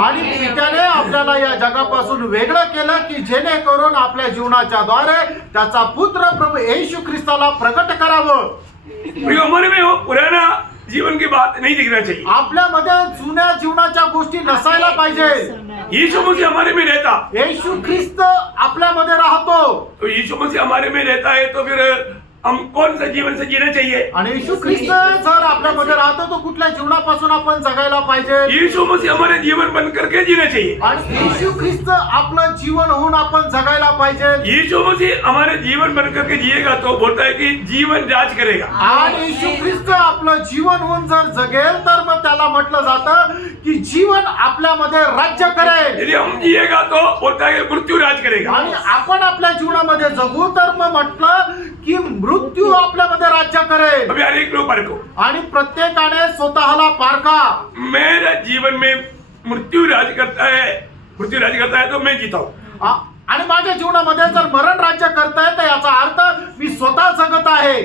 आणि पित्याने आपल्याला या जगापासून वेगळं केलं की जेणेकरून आपल्या जीवनाच्या द्वारे त्याचा पुत्र प्रभू येशू ख्रिस्ताला प्रकट करावं. प्रिय, हमारे में वो पुराना जीवन की बात नहीं दिखना चाहिए। आपल्यामध्ये जुन्या जीवनाच्या गोष्टी नसायला पाहिजे. यीशु मसीह हमारे में रहता, येशू ख्रिस्त आपल्यामध्ये राहतो. तो यीशु मसीह हमारे में रहता है तो फिर हम कौन सा जीवन से जीना चाहिए? आणि येशू ख्रिस्त जर आपल्यामध्ये राहतो तो कुठल्या जीवनापासून आपण जगायला पाहिजे. यीशु मसीह हमारे जीवन बन करके जीना चाहिए। आणि येशू ख्रिस्त आपलं जीवन होऊन आपण जगायला पाहिजे. यीशु मसीह हमारे जीवन बन करके जिएगा तो बोलता है कि जीवन राज करेगा। आणि येशू ख्रिस्त आपलं जीवन होऊन जर जगेल तर मग त्याला म्हटलं जातं की जीवन आपल्यामध्ये राज्य करेल. यदि हम जिएगा तो बोलता है कि मृत्यू राज करेगा। आणि आपण आपल्या जीवनामध्ये जगू तर मग म्हटलं की मृत्यू आपल्यामध्ये राज्य करेल. अभी हर एक लोग परखो, आणि प्रत्येकाने स्वतःला पारखा. मेरा जीवन में मृत्यु राज करता है तो मैं जीता हूँ। आणि माझ्या जीवनामध्ये जर मरण राज्य करताय तर याचा अर्थ मी स्वतः जगत आहे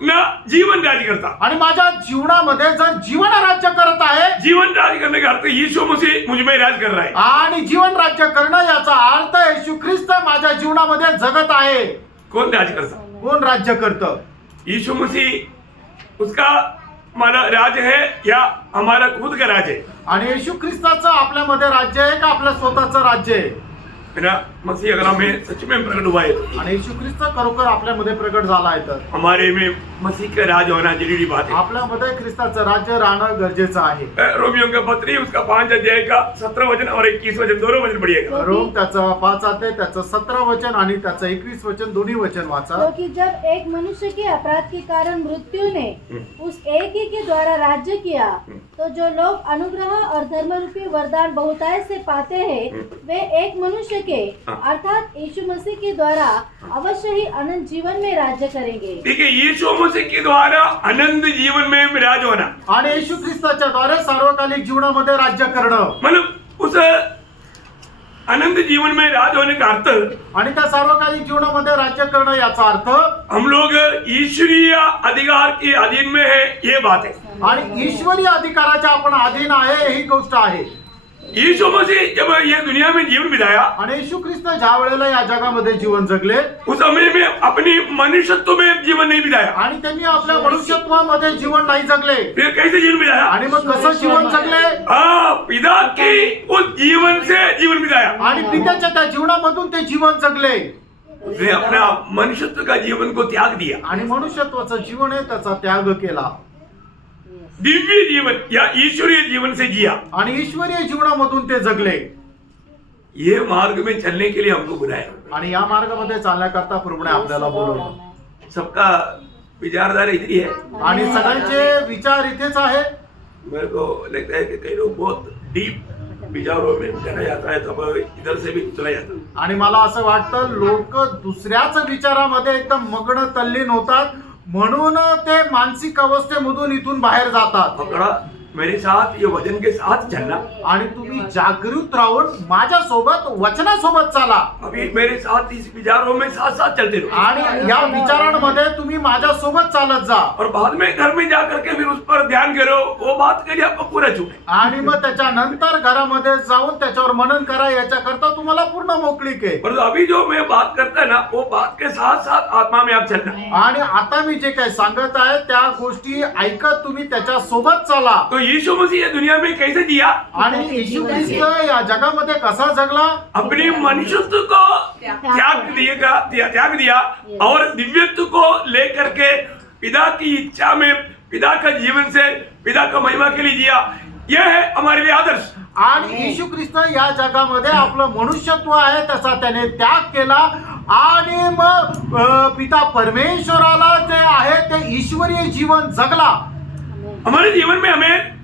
ना जीवन राज करता। आणि माझ्या जीवनामध्ये जर जीवन राज्य करत आहे. जीवन राज करने का अर्थ यीशु मसीह मुझ में राज कर रहा है। आणि जीवन राज्य करणं याचा अर्थ येशू ख्रिस्त माझ्या जीवनामध्ये जगत आहे. कौन राज करता? कोण राज्य करतं? यीशु मसीह, उसका हमारा राज है या हमारा खुद का राज है? आणि येशू ख्रिस्ताचं आपल्यामध्ये राज्य आहे का आपलं स्वतःचं राज्य आहे? मेरा मसीह अगर हमें सच में प्रकट हुआ है तो आणि येशू ख्रिस्त खरोखर आपल्यामध्ये प्रकट झाला आहे तर हमारे में मसीह का राज होना जरूरी बात है। आपल्यामध्ये ख्रिस्ताचं राज्य राहणं गरजेचं आहे. रोमियो का पत्री उसका 5 अध्याय का 17 वचन और 21 वचन दोनों वचन पढ़िएगा। रोम त्याचं 5 अध्याय त्याचं 17 वचन आणि त्याचं 21 वचन दोन्ही वचन वाचा. क्योंकि जब एक मनुष्य के अपराध के कारण मृत्यु ने उस एक ही के द्वारा राज्य किया, तो जो लोग अनुग्रह और धर्म रूपी वरदान बहुतायत से पाते हैं वे एक मनुष्य के अर्थात यीशु मसीह के द्वारा अवश्य ही अनंत जीवन में राज्य करेंगे. ठीक है, यीशु मसीह के द्वारा अनंत जीवन में राज होना आणि येशू ख्रिस्ताच्या द्वारे सार्वकालिक जीवनामध्ये राज्य करणं. मतलब उस अनंत जीवन में राज होने का अर्थ, आणि त्या सार्वकालिक जीवनामध्ये राज्य करणं याचा अर्थ हम लोग ईश्वरीय अधिकार के अधीन में है, ये बात है। आणि ईश्वरी अधिकाराच्या आपण अधीन आहे ही गोष्ट आहे. यीशु मसीह जब ये दुनिया में जीवन बिताया, आणि येशू ख्रिस्त ज्या वेळेला या जगामध्ये जीवन जगले उस समय में अपनी मनुष्यत्व में जीवन नहीं बिताया। आणि त्यांनी आपल्या मनुष्यत्वामध्ये जीवन नाही जगले. फिर कैसे जीवन बिताया? आणि मग कसं जीवन जगले? पिता की उस जीवन से जीवन बिताया। आणि पित्याच्या त्या जीवनामधून ते जीवन जगले. उसने अपना मनुष्यत्व का जीवन को त्याग दिया। आणि मनुष्यत्वाचं जीवन आहे त्याचा त्याग केला. दिव्य जीवन या ईश्वरीय जीवन से जिया। आणि ईश्वरीय जीवनामधून ते जगले. ये मार्ग में चलने के लिए हमको बुलाया। आणि या मार्गामध्ये चालण्याकरता प्रभूने आपल्याला बोलवलं. सबका विचारधारा इतनी है। आणि सगळ्यांचे विचार इथेच आहे. मेरे को लगता है कि कई लोग बहुत डीप विचारों में चला जाता है, तब इधर से भी चला जाता है। आणि मला असं वाटतं लोक दुसऱ्याच विचारामध्ये एकदम मग्न तल्लीन होतात म्हणून ते मानसिक अवस्थेमधून इथून बाहेर जातात. पकड़ा मेरे साथ ये वचन के साथ चलना। आणि तुम्ही जागृत राहून माझ्या सोबत वचनासोबत चाला. अभी मेरे साथ इस विचारों में साथ साथ चलते रहो। आणि या विचारांमध्ये तुम्ही माझ्या सोबत चालत जा. और बाद में घर में जा करके फिर उस पर ध्यान करो, वो बात करिए आपको पूरा छूटे। आणि मग त्याच्यानंतर घरामध्ये जाऊन त्याच्यावर मनन करा. याच्याकरता तुम्हाला पूर्ण मोकळीक आहे. पर अभी जो मैं बात करता है ना, वो बात के साथ साथ आत्मा में आप चलना। आणि आता मी जे काही सांगत आहे त्या गोष्टी ऐकत तुम्ही त्याच्या सोबत चाला. तो यीशु मसीह ये दुनिया में कैसे जिया? आणि येशू ख्रिस्त या जगामध्ये कसा जगला? अपने मनुष्यत्व को त्याग दिया और दिव्यत्व को लेकर के पिता की इच्छा में, पिता का जीवन से पिता का महिमा के लिए जिया। यह है हमारे लिए आदर्श। आणि येशू ख्रिस्त या जगामध्ये आपलं मनुष्यत्व आहे त्याचा त्याने त्याग केला आणि मग पिता परमेश्वराला जे आहे ते ईश्वरीय जीवन जगला. हमारे जीवन में हमें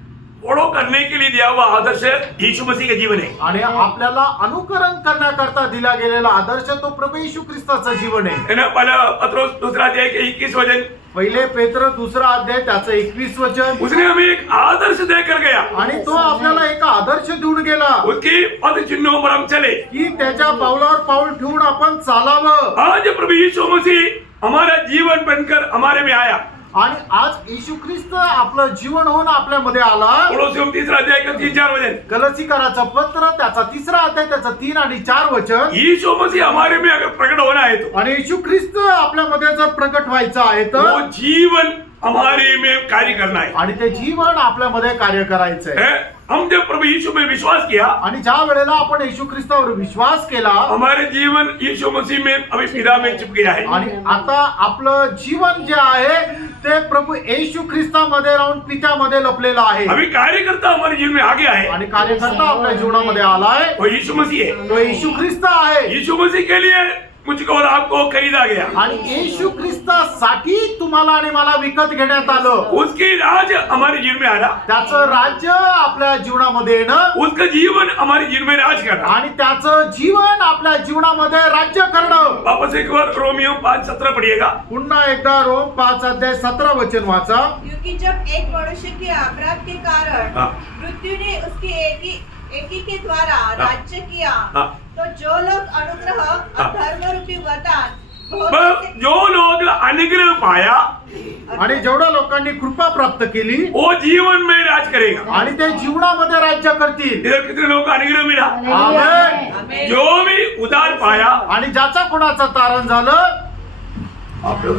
फॉलो करने के लिए दिया हुआ आदर्श यीशु मसीह का जीवन है। आणि आपल्याला अनुकरण करण्याकरता दिला गेलेला आदर्श तो प्रभू येशू ख्रिस्ताचं जीवन आहे. है ना? पहला पत्रोस दूसरा अध्याय के 21 वचन, पहिले पेत्र दुसरा अध्याय त्याचं 21 वचन. उसने हमें एक आदर्श देकर गया। आणि तो आपल्याला एक आदर्श देऊन गेला उसकी पद चिन्हों पर हम चले की त्याच्या पावलावर पाऊल ठेवून आपण चालावं. आज प्रभु यीशु मसीह हमारा जीवन बनकर हमारे में आया। आणि आज येशू ख्रिस्त आपलं जीवन होऊन आपल्यामध्ये आला. कोलोसियों 3 अध्याय का 3-4 वचन. गलतीकाराचं पत्र त्याचा 3 अध्याय त्याचं 3 आणि 4 वचन. यीशु मसीह हमारे में अगर प्रकट होना है तो आणि येशू ख्रिस्त आपल्यामध्ये जर प्रकट व्हायचं आहे वो तर जीवन हमारे में कार्य करना है. आणि ते जीवन आपल्यामध्ये कार्य करायचंय. हम जब प्रभु यीशु में विश्वास किया, आणि ज्या वेळेला आपण येशू ख्रिस्तावर विश्वास केला हमारे जीवन यीशु मसीह में अभी पिता में चिप गया है. आणि आता आपलं जीवन जे आहे ते प्रभु येशू ख्रिस्तामध्ये राहून पित्यामध्ये लपलेलं आहे. अभी कार्यकर्ता हमारे जीवन में आ गया है. आणि कार्यकर्ता आपल्या जीवनामध्ये आलाय वो यीशु मसीह है. तो येशू ख्रिस्त आहे. यीशु मसीह के लिए मुझको और आपको खरीदा गया. आणि येशू ख्रिस्तासाठी तुम्हाला आणि मला विकत घेण्यात आलं. उसकी राज हमारे जीवन में आना, त्याचं राज्य आपल्या जीवनामध्ये येणं उसका जीवन हमारे जीवन में राज करना. आणि त्याचं जीवन आपल्या जीवनामध्ये राज्य करणं. वापस एक बार रोमियो 5:17 पढ़िएगा. पुन्हा एकदा रोम 5 अध्याय 17 वचन वाचा. क्योंकि जब एक मनुष्य के अपराध के कारण हाँ। मृत्यु ने उसकी एकी के द्वारा राज्य किया, हाँ। तो जो लोग अनुग्रह और धर्म रूपी वरदान बहुत बस से- जो लोग अनुग्रह पाया आणि जेवढ्या लोकांनी कृपा प्राप्त केली वो जीवन में राज करेगा. आणि ते जीवनामध्ये राज्य करतील. इधर कितने लोग को अनुग्रह मिला? आमेन. आमेन। जो भी उदार पाया. आणि ज्याचा कोणाचं तारण झालं. आप लोग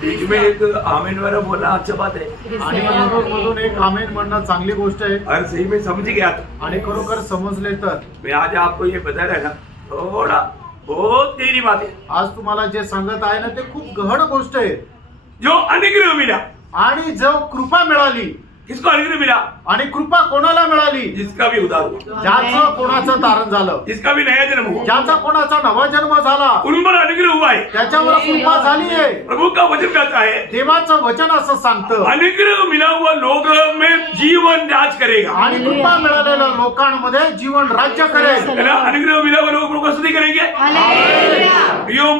बीच में एक आमीन वाला बोलना अच्छा बात है. आणि मधून एक आमेन म्हणणं चांगली गोष्ट आहे. और सही में समझ गया तो आणि खरोखर समजले तर मैं आज आपको ये बता रहा था, थोड़ा बहुत गहरी बात है. आज तुम्हाला जे सांगत आहे ना ते खूप गहन गोष्ट आहे. जो अनुग्रह मिला, आणि जो कृपा मिळाली किसको अनुग्रह मिला? आणि कृपा कोणाला मिळाली? जिसका भी उदार हुआ, ज्याचं कोणाचं तारण झालं, जिसका भी नया जन्म हुआ, ज्याचा कोणाचा नवा जन्म झाला, उन पर अनुग्रह हुआ है. त्याच्यावर कृपा झाली आहे. प्रभु का वचन कहता है देवाचं वचन असं सांगतं. अनुग्रह मिला हुआ लोगों में जीवन राज करेगा. आणि कृपा मिळालेल्या लोकांमध्ये जीवन राज्य करेल. है ना? अनुग्रह मिला हुआ लोग प्रभु का स्तुति करेंगे. प्रियो,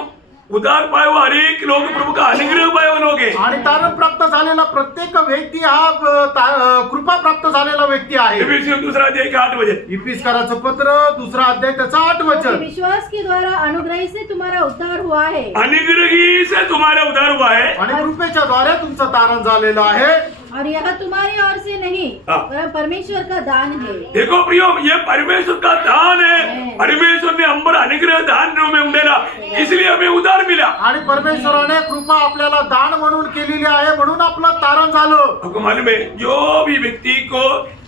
उदार पाए हुए हर एक लोग प्रभु का अनुग्रह पाए हुए लोग हैं. आणि तारण प्राप्त झालेला प्रत्येक व्यक्ती हा कृपा प्राप्त झालेला व्यक्ती आहे. इफिसियों 2 अध्याय का 8 वचन. इफिसकाराचं पत्र 2 अध्याय त्याचं 8 वचन. विश्वास के द्वारा अनुग्रह से तुम्हारा उद्धार हुआ है. अनुग्रही से तुम्हारा उद्धार हुआ है. आणि कृपेच्या द्वारे तुमचं तारण झालेलं आहे. और यह तुम्हारी ओर से नहीं हाँ। वरन परमेश्वर का दान है. देखो प्रियो, ये परमेश्वर का दान है. परमेश्वर ने हम पर अनुग्रह दान में उंडेला, इसलिए हमें उधार मिला. आणि परमेश्वराने कृपा आपल्याला दान म्हणून केलेली आहे म्हणून आपलं तारण झालं. आपको मालूम है, जो भी व्यक्ति को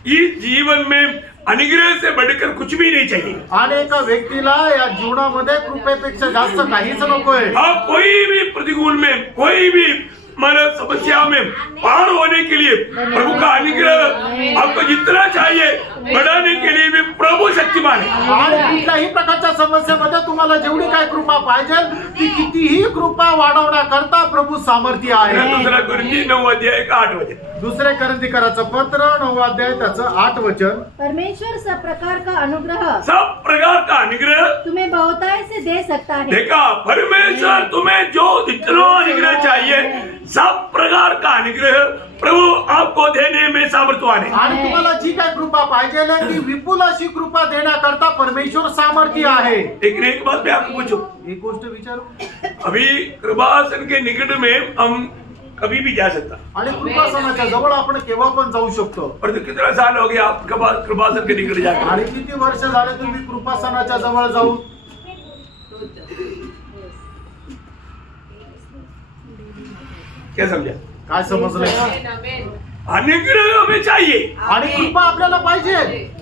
इस जीवन में अनुग्रह से बढ़कर कुछ भी नहीं चाहिए. आणि एका व्यक्तीला या जीवनामध्ये कृपेपेक्षा जास्त काहीच नकोय. आप कोई भी प्रतिकूल में, कोई भी मानव समस्या में पार होने के लिए प्रभु का अनुग्रह आपको जितना चाहिए बढ़ाने के लिए भी प्रभु शक्तिमान है. आणि कुठल्याही प्रकारच्या समस्येमध्ये तुम्हाला जेवढी काय कृपा पाहिजे ती कितीही कृपा वाढवण्याकरता प्रभु सामर्थ्य आहे. दूसरा कुरिन्थी 9 अध्याय का 8 वचन. दुसरे करंथीकराचं पत्र 9 अध्याय त्याचं 8 वचन. परमेश्वर सब प्रकार का अनुग्रह सब प्रकार का अनुग्रह तुम्हें बहुतायत से दे सकता है. देखा, परमेश्वर तुम्हें जो जितना अनुग्रह चाहिए सब प्रकार का अनुग्रह प्रभु आपको देने में सामर्थ्यवान है. आणि तुम्हाला जी काय कृपा पाहिजे ती विपुल अशी कृपा देण्याकरता परमेश्वर सामर्थ्य आहे. लेकिन एक बात मैं आपको पूछूं, एक गोष्ट विचारू. अभी कृपासन के निकट में हम कभी भी जा सकता, आणि कृपासनाच्या जवळ आपण केव्हा पण जाऊ शकतो. और तो कितना साल हो गया आप कृपासन के निकट जाकर? आणि किती वर्ष झाले तुम्ही कृपासनाच्या जवळ जाऊ? क्या समझा? काय समजलं? अनुग्रह हमें चाहिए. आणि कृपा आपल्याला पाहिजे.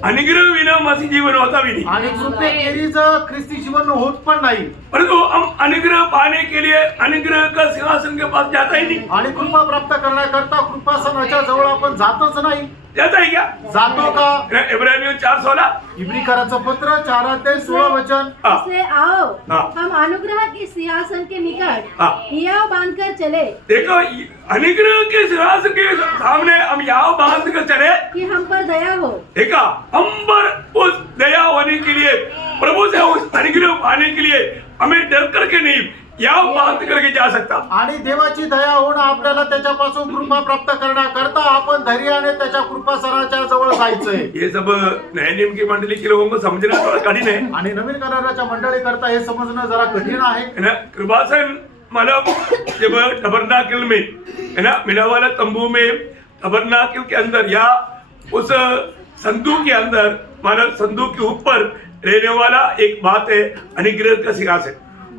अनुग्रह बिना मसीह जीवन होता भी नहीं. आणि कृपेखेरीज ख्रिस्ती जीवन होत पण नाही. परंतु हम अनुग्रह पाने के लिए अनुग्रह का सिंहासन के पास जाता ही नहीं. आणि कृपा प्राप्त करण्याकरता कृपासनाच्या जवळ आपण जातच नाही. जाता है क्या? जातो का? इब्रानियों 4:16. इब्रीकराचं पत्र 4 अध्याय 16 वचन. हाँ. इसलिए आओ हाँ। हम अनुग्रह के सिंहासन के निकट हाँ। हियाव बांधकर चले देखो, अनुग्रह के सिंहासन के सामने हम यहाँ बांध कर चले. कि हम पर दया हो. देखा, हम पर उस दया होने के लिए, प्रभु से उस अनुग्रह पाने के लिए हमें डर करके नहीं, यहाँ बांध करके जा सकता. आणि देवाची दया होणं आपल्याला त्याच्यापासून कृपा प्राप्त करण्याकरता आपण धैर्याने त्याच्या कृपासनाच्या जवळ जायचंय. ये सब नए नियम की मंडली के लोगों को समझना थोड़ा कठिन है. आणि नवीन कराराच्या मंडळी करता हे समजणं जरा कठीण आहे. है ना? कृपासन मतलब जब टबरनाकिल में है ना, मिला वाला तंबू में टबरनाकिल के अंदर या उस संदूक के अंदर मतलब संदूक के ऊपर रहने वाला एक बात है अनुग्रह का सिंहासन।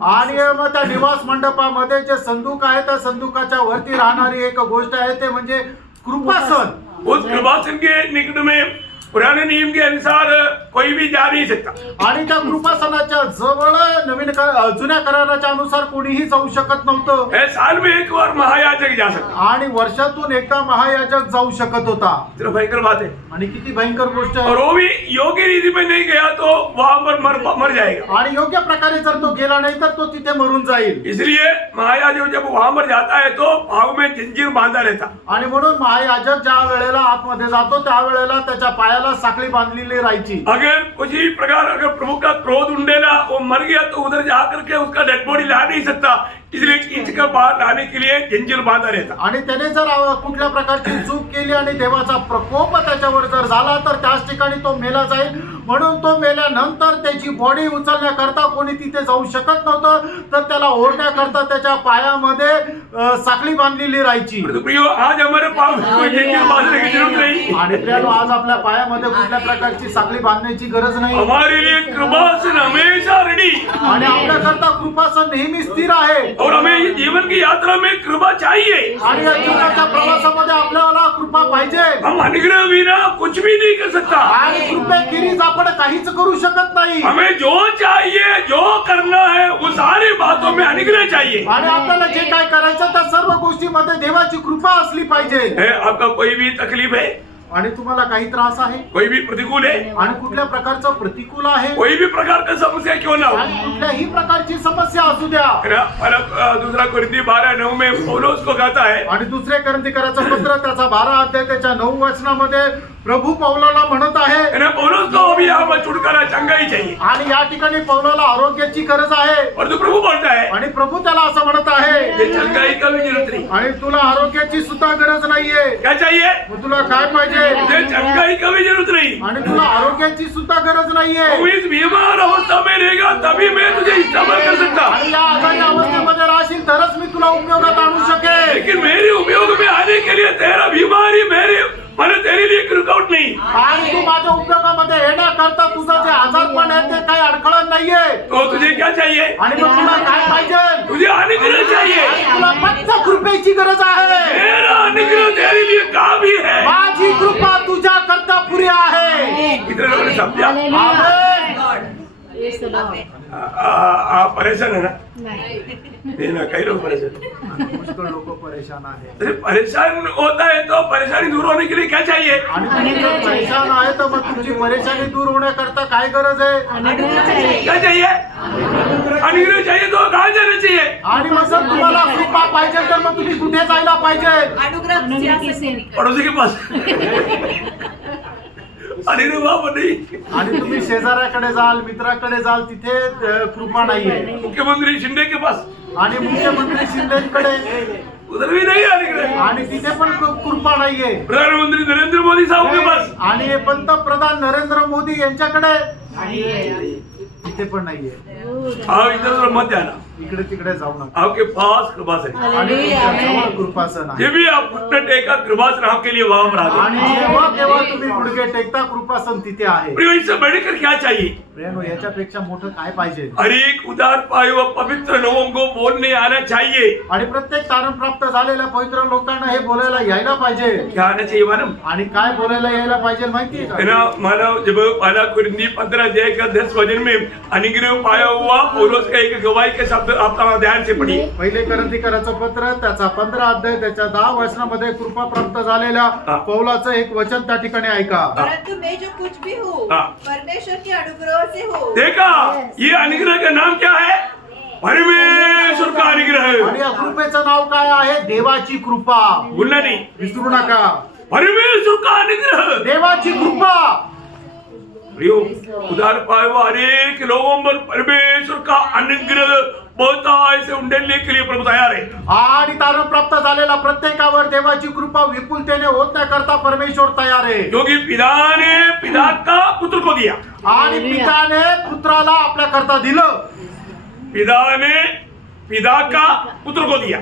आणि मग त्या निवास मंडपामध्ये जे संदूक आहे त्या संदूकाच्या वरती राहणारी एक गोष्ट आहे ते म्हणजे कृपासन। उस कृपासन के निकट में पुराने नियम के अनुसार कोई भी जा नहीं सकता आणि त्या कृपासनाच्या जवळ जुन्या कराराच्या अनुसार कोणीही जाऊ शकत नव्हतं। है साल में एक बार महायाजक जा सकता आणि वर्षातून एकदा महायाजक जाऊ शकत होता। इतना भयंकर बात है। आणि किती भयंकर गोष्ट और आहे। वो भी योग्य रीति में नहीं गया तो वहां पर मर जाएगा। आणि योग्य प्रकारे जर तो गेला नाही तर तो तिथे मरून जाईल। इसलिए महायाजक जब वहां पर जाता है तो पाँव में जंजीर बांधा रहता। आणि म्हणून महायाजक ज्या वेळेला आतमध्ये जातो त्या वेळेला त्याच्या पायाला साखळी बांधलेली राहायची। अगर किसी प्रकार अगर प्रभु का क्रोध उंडेला वो मर गया तो उधर जाकर के उसका डेड बॉडी ला नहीं सकता, इसलिए खींच कर बाहर लाने के लिए जंजीर बांधा रहता। आणि त्याने जर कुठल्या प्रकारची चूक केली आणि देवाचा प्रकोप त्याच्यावर जर झाला तर त्याच ठिकाणी तो मेला जाईल। म्हणून तो मेल्यानंतर त्याची बॉडी उचलण्याकरता कोणी तिथे जाऊ शकत नव्हतं, तर त्याला ओढण्याकरता त्याच्या पायामध्ये साखळी बांधलेली राहायची। प्रियो आज हमारे पास कोई जंजीर बांधने की जरूरत नहीं। आणि प्रियानो आज आपल्या पायामध्ये कुठल्या प्रकारची साखळी बांधण्याची गरज नाही। हमारे लिए कृपासन हमेशा रेडी आणि आपल्याकरता कृपासन नेहमी स्थिर आहे। और हमें ये जीवन की यात्रा में कृपा चाहिए। आणि या जीवनाच्या प्रवासामध्ये आपल्याला कृपा पाहिजे। हम अनुग्रह बिना कुछ भी नहीं कर सकता। आणि कृपेखेरीज आपण काहीच करू शकत नाही। हमें जो चाहिए जो करना है वो सारी बातों में अनुग्रह चाहिए। आणि आपल्याला जे काय करायचं त्या सर्व गोष्टीमध्ये देवाची कृपा असली पाहिजे। है आपका कोई भी तकलीफ है, आणि तुम्हाला काही त्रास आहे, कोई भी प्रतिकूल है, आणि कुठल्या प्रकारचं प्रतिकूल आहे, कोई भी प्रकार का समस्या क्यों ना हो, आणि कुठल्याही प्रकारची समस्या असू द्या। दूसरा कुरिन्थी 12:9 में पौलुस को कहता है, आणि दुसरे कोरिन्थीकराचं पत्र त्याचा 12 अध्याय त्याच्या 9 वचनामध्ये प्रभू पौलाला म्हणत आहे, पौलुस को अभी यहाँ छुटकारा चंगाई चाहिए। आणि या ठिकाणी पौलाला आरोग्याची गरज आहे। और तो प्रभु बोलता है आणि प्रभू त्याला असं म्हणत आहे, ये चंगाई का भी जरूरत नहीं, आणि तुला आरोग्याची सुद्धा गरज नाहीये। क्या चाहिए? मग तुला काय पाहिजे? मुझे चंगाई का भी जरूरत नहीं, आणि तुला आरोग्याची सुद्धा गरज नाहीये। तू इस बीमार अवस्था में रहेगा तभी मैं तुझे इस्तेमाल कर सकता। आणि या आजारी अवस्थेमध्ये राहशील तरच मी तुला उपयोगात आणू शकेन। लेकिन मेरे उपयोग में आने के लिए तेरा बीमारी मैंने तेरे लिए रुकावट नहीं। आणि तू माझ्या उपयोगामध्ये येण्याकरता तुझं जे आजारपण आहे ते काही अडखळण नाहीये। तो तुझे क्या चाहिए? आणि मग तुला काय पाहिजे? तुझे अनुग्रह चाहिए। तुला फक्त कृपेची गरज आहे। मेरा अनुग्रह तेरे लिए काफी है। माझी कृपा तुझ्या करता पुरी आहे। इतने लोगों ने समझा? आमेन। आप परेशान है ना? नहीं ना, कई लोग परेशान हैं। पुष्कळ लोक परेशान आहेत। अरे परेशान होता है तो परेशानी दूर होने के लिए क्या चाहिए? आणि तुम्ही जर परेशान आहे तर मग तुमची परेशानी दूर होण्याकरता काय गरज आहे? क्या चाहिए? अनुग्रह चाहिए तो कहाँ जाना चाहिए? आणि मग जर तुम्हाला कृपा पाहिजे तर मग तुम्ही कुठे जायला पाहिजे? अनुग्रह पड़ोसी के पास। अनुग्रह वहाँ पर नहीं। आणि तुम्ही शेजाऱ्याकडे जाल, मित्राकडे जाल, तिथे कृपा नाहीये। मुख्यमंत्री शिंदे के पास, आणि मुख्यमंत्री शिंदेकडे, उधर भी नहीं अनुग्रह। आणि तिथे पण कृपा नाहीये। प्रधानमंत्री नरेंद्र मोदी साहब के पास, आणि पंतप्रधान नरेंद्र मोदी यांच्याकडे तिथे पण नाहीये। आप इधर उधर मत जाना, इकडे तिकडे जाऊ नका। आपके पास कृपासन है। आणि तुमच्याजवळ कृपासन आहे। ये भी आप घुटने टेका कृपासन आपके लिए वहां पर आ गए। आणि जेव्हा केव्हा तुम्ही गुडघे टेकता कृपासन तिथे आहे। प्रियो, इससे बढ़कर क्या चाहिए? प्रेम याच्यापेक्षा मोठं काय पाहिजे? हर एक उदार पाए हुए पवित्र लोगों को बोलने आना चाहिए। आणि प्रत्येक तारण प्राप्त झालेल्या पवित्र लोकांना हे बोलायला यायला पाहिजे। क्या आना चाहिए मालूम? आणि काय बोलायला यायला पाहिजे माहितीये है का? ना, मानव जब पहला कुरिन्थी 15 अध्याय का 10 वचन में अनुग्रह पाया हुआ पौलुस का एक गवाही के शब्द आप ध्यान से पढ़िए। पहिले कोरिन्थीकराचं पत्र त्याचा 15 अध्याय त्याच्या 10 वचनामध्ये कृपा प्राप्त झालेल्या पौलाचं एक वचन त्या ठिकाणी ऐका। परंतु मैं जो कुछ भी हूँ परमेश्वर के अनुग्रह से हूँ। देखा, ये अनुग्रह का नाम क्या है? परमेश्वर का अनुग्रह। आणि या कृपेचं नाव काय आहे? देवाची कृपा। भूलना नहीं, विसरू नका, परमेश्वर का अनुग्रह, देवाची कृपा। प्रियो, उदार पाए हुआ अनेक लोगों पर परमेश्वर का अनुग्रह बहुतायत से उंडेलने के लिए प्रभु तैयार है। आणि तारण प्राप्त झालेला प्रत्येकावर देवाची कृपा विपुलतेने होण्याकरता परमेश्वर तयार आहे। क्योंकि पिता ने पिता का पुत्र को दिया, आणि पिताने पुत्राला आपल्या करता दिलं। पिता ने पिता का पुत्र को दिया।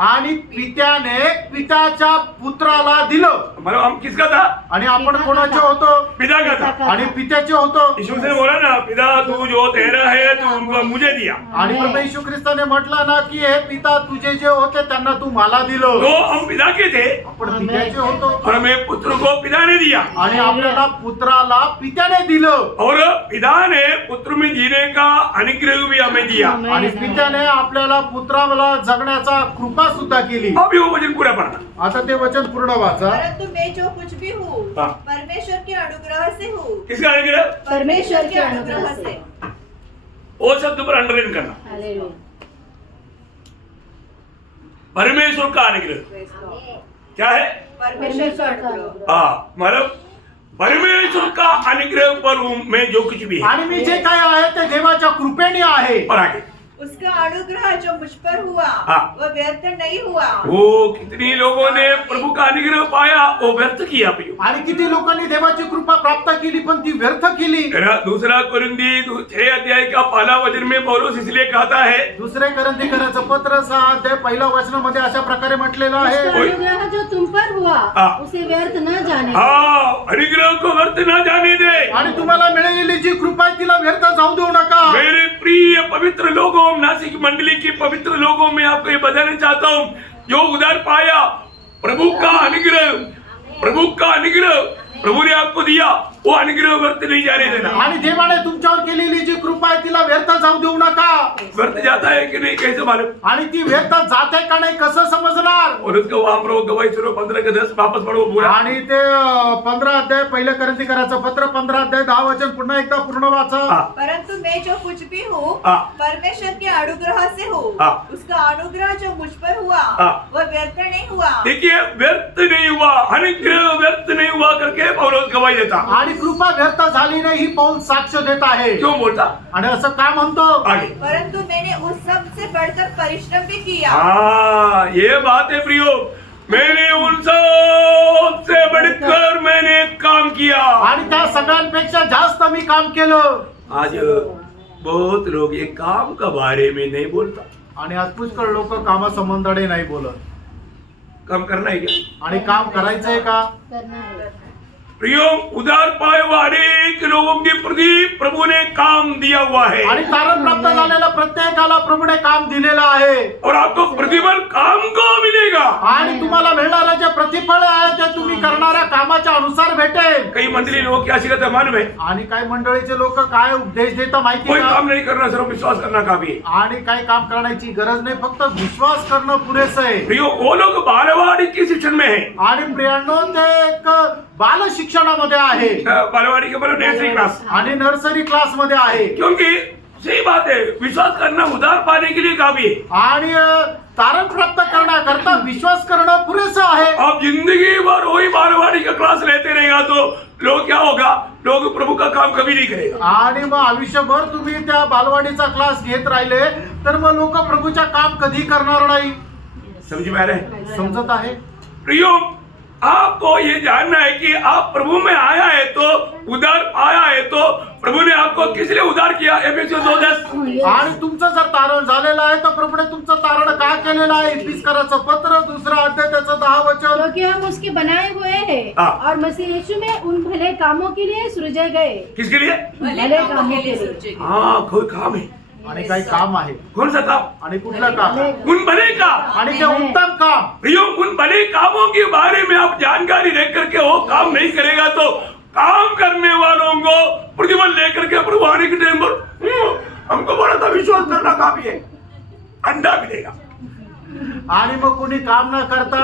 आणि पित्याने पित्याच्या पुत्राला दिलं। मतलब हम किसका था? आणि आपण कोणाचे होतो? पिता का था। आणि पित्याचे होतो। यीशु ने बोला ना, पिता तू जो तेरा है तू उनको मुझे दिया। आणि प्रभू येशू ख्रिस्ताने म्हटलं ना की हे पिता तुझे जे होते त्यांना तू मला दिलं। तो हम पिता के थे आपण पित्याचे होतो और हमें पुत्र को पिता ने दिया आणि आपल्याला पुत्राला पित्याने दिलं और पिता ने पुत्र में जीने का अनुग्रह भी हमें दिया। आणि पित्याने आपल्याला पुत्राला जगण्याचा कृपा सुद्धा केली। अब ये वो वचन पूरा पढ़ना। आता ते वचन पूर्ण वाचा। परंतु मैं जो कुछ भी हूँ हाँ। परमेश्वर के अनुग्रह से हूँ। किसका अनुग्रह? परमेश्वर के अनुग्रह से। वो शब्द पर अंडरलाइन करना, हालेलुया। परमेश्वर का अनुग्रह क्या है? परमेश्वर का अनुग्रह। हाँ, मतलब परमेश्वर का अनुग्रह पर हूँ मैं जो कुछ भी है। आणि मी जे काय आहे ते देवाच्या कृपेने आहे। और आगे उसका अनुग्रह जो मुझ पर हुआ हाँ। वह व्यर्थ नहीं हुआ। वो कितनी लोगों ने प्रभु का अनुग्रह पाया, वो व्यर्थ किया प्रियो। आणि किती लोकांनी देवाची कृपा प्राप्त केली पण ती व्यर्थ केली। दूसरा कुरिन्थी 6 अध्याय का पहला वचन में पौलुस इसलिए कहता है, दुसरे करंथीकरांचं पत्र 6 अध्याय पहिल्या वचनामध्ये अशा प्रकारे म्हटलेलं आहे, उसका अनुग्रह जो तुम पर हुआ हाँ। उसे व्यर्थ न जाने दो। हाँ, अनुग्रह को व्यर्थ ना जाने दे। आणि तुम्हाला मिळालेली जी कृपा आहे तिला व्यर्थ जाऊ देऊ नका। मेरे प्रिय पवित्र लोगों, नासिक मंडली की पवित्र लोगों में आपको ये बताना चाहता हूँ, जो उधार पाया प्रभु का अनुग्रह, प्रभु का अनुग्रह प्रभु ने आपको दिया, वो अनुग्रह व्यर्थ नहीं जाने देना। आणि देवाने तुमच्यावर केलेली जी कृपा आहे तिला व्यर्थ जाऊ देऊ नका। व्यर्थ जाता है कि नहीं कैसे मालूम? आणि ती व्यर्थ जाते का नाही कसं समजणार? और उसको वहां पर गवाही सुनो 15 के 10 वापस पढ़ो पूरा। आणि ते 15 अध्याय पहिल्या करंथीकरांचं पत्र 15 अध्याय 10 वचन पुन्हा एकदा पूर्ण वाचा। हाँ। परंतु मैं जो कुछ भी हूँ हाँ। परमेश्वर के अनुग्रह से हूँ। हाँ। उसका अनुग्रह जो मुझ पर हुआ हाँ। वह व्यर्थ नहीं हुआ। देखिए, व्यर्थ नहीं हुआ, अनुग्रह व्यर्थ नहीं हुआ करके पौलुस गवाही देता। आणि कृपा व्यर्थ झाली नाही ही पौल साक्ष देत आहे। क्यों बोलता? आणि असं का म्हणतो? आगे परंतु मैंने उस सब से बढ़कर परिश्रम भी किया। हाँ, ये बात है प्रियो, मैंने उन सब से बढ़कर मैंने काम किया। आणि त्या सगळ्यांपेक्षा जास्त मी काम केलं। आज बहुत लोग ये काम के बारे में नहीं बोलता। आणि आज पुष्कळ लोक कामासंबंधाने नाही बोलत। काम करना है क्या? आणि काम करायचंय का? करना है। प्रियो, उधार पाए हुए अनेक लोगों के प्रति प्रभु ने काम दिया हुआ है आणि तारण प्राप्त झालेल्या प्रत्येकाला प्रभूने काम दिलेलं आहे। और आपको प्रतिफल काम को मिलेगा। आणि तुम्हाला मिळणारं जे प्रतिफळ आहे ते तुम्ही करणाऱ्या कामाच्या अनुसार भेटेल। कई मंडली लोग क्या सिखाते हैं मालूम है? आणि काही मंडळीचे लोक काय उपदेश देतात माहिती कोई का? काम नहीं करना, सिर्फ विश्वास करना काफी है। आणि काही काम करण्याची गरज नाही, फक्त विश्वास करणं पुरेसं आहे। प्रियो, वो लोग बालवाड़ी के शिक्षण में है। आणि प्रियांनो ते एक बाल शिक्षणामध्ये आहे बालवाड़ी के मतलब नर्सरी क्लास। आणि नर्सरी क्लास मध्ये आहे। क्योंकि सही बात है, विश्वास करना उधार पाने के लिए काफी है। आणि तारण प्राप्त करण्याकरता विश्वास करणं पुरेसं आहे। आप जिंदगी भर वही बालवाड़ी का क्लास लेते रहेगा तो लोग क्या होगा, लोग प्रभु का काम कभी नहीं करेगा। आणि मग आयुष्यभर तुम्ही त्या बालवाडीचा क्लास घेत राहिले तर मग लोक प्रभूच्या काम कधी करणार नाही। समझ में आ रहा है? समजत आहे? प्रियो, आपको ये जानना है कि आप प्रभु में आया है तो उधार आया है तो प्रभु ने आपको किस लिए उधार किया? एफएससी 2:10। आणि तुमचं जर तारण झालेलं आहे तर प्रभूने तुमचं तारण का केलेलं आहे? इफिसकराचं पत्र 2 अध्याय त्याचं 10 वचन। क्योंकि हम उसके बनाए हुए हैं हाँ। और मसीह यीशु में उन भले कामों के लिए सृजे गए। किसके लिए? भले कामों के लिए। हाँ, कोई काम है। आणि काही काम आहे। कौन सा काम? आणि कुठलं काम? उन भले काम। आणि ते उत्तम काम। प्रियो, उन भले कामों के बारे में आप जानकारी लेकर के वो काम नहीं करेगा तो काम करने वालों को प्रतिफल लेकर के प्रभु आने के टाइम पर हमको बड़ा सा विश्वास करना काफी है, अंडा मिलेगा। आणि मग कोणी काम न करता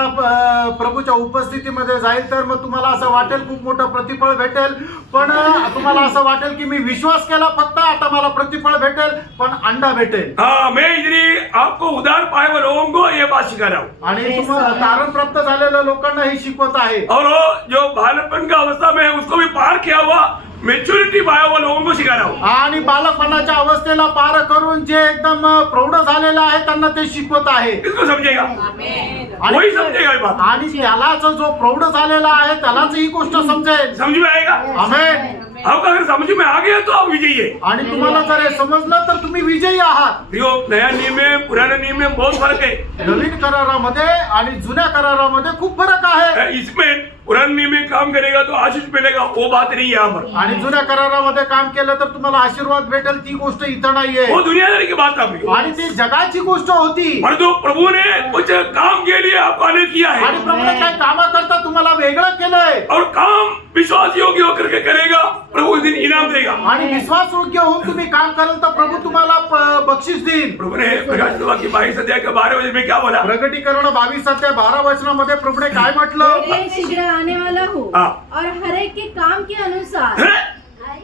प्रभूच्या उपस्थितीमध्ये जाईल तर मग तुम्हाला असं वाटेल खूप मोठं प्रतिफळ भेटेल, पण तुम्हाला असं वाटेल की मी विश्वास केला फक्त आता मला प्रतिफळ भेटेल, पण अंडा भेटेल। हाँ, मैं इसलिए आपको उधार पाए हुए लोगों को ये बात सिखा रहा हूँ। आणि तुम्हाला तारण प्राप्त झालेल्या लोकांना ही शिकवत आहे। और वो जो बालपन का अवस्था में है उसको भी पार किया हुआ मेच्योरिटी पाया हुआ लोगों को सिखा रहा हूँ। आणि बालपणाच्या अवस्थेला पार करून जे एकदम प्रौढ झालेलं आहे त्यांना ते शिकवत आहे. किसको समझेगा? आणि वही समझेगा ये बात। आणि त्यालाच जो प्रौढ झालेला आहे त्यालाच ही गोष्ट समजेल. समझ में आएगा? आमेन. आपका अगर समझ में आ गया तो आप विजयी है। आणि तुम्हाला जर हे समजलं तर तुम्ही विजयी आहात. प्रियो, नया नियम में पुराने नियम में बहुत फर्क है। नवीन करारामध्ये आणि जुन्या करारामध्ये खूप फरक आहे. इसमें पुराने नियम में काम करेगा तो आशीष मिलेगा, वो बात नहीं है यहाँ पर। आणि जुन्या करारामध्ये काम केलं तर तुम्हाला आशीर्वाद भेटेल, ती गोष्ट इथं नाहीये. वो दुनियादारी की बात आप आणि ती जगाची गोष्ट होती. पर जो प्रभु ने कुछ काम के लिए आपको अनेक किया आणि है प्रभूने काय कामा करता तुम्हाला वेगळं केलंय. और काम विश्वास योग्य होकर के करेगा, प्रभु उस दिन इनाम देगा। आणि विश्वास योग्य होऊन तुम्ही काम कराल तर प्रभू तुम्हाला बक्षीस देईल. प्रभु ने प्रकाशित वाक्य 22 अध्याय के 12 वचन में क्या बोला? प्रगटीकरण 22:12 वचनामध्ये प्रभूने काय म्हटलं? मैं शीघ्र आने वाला हूँ हाँ। और हर एक के काम के अनुसार। है?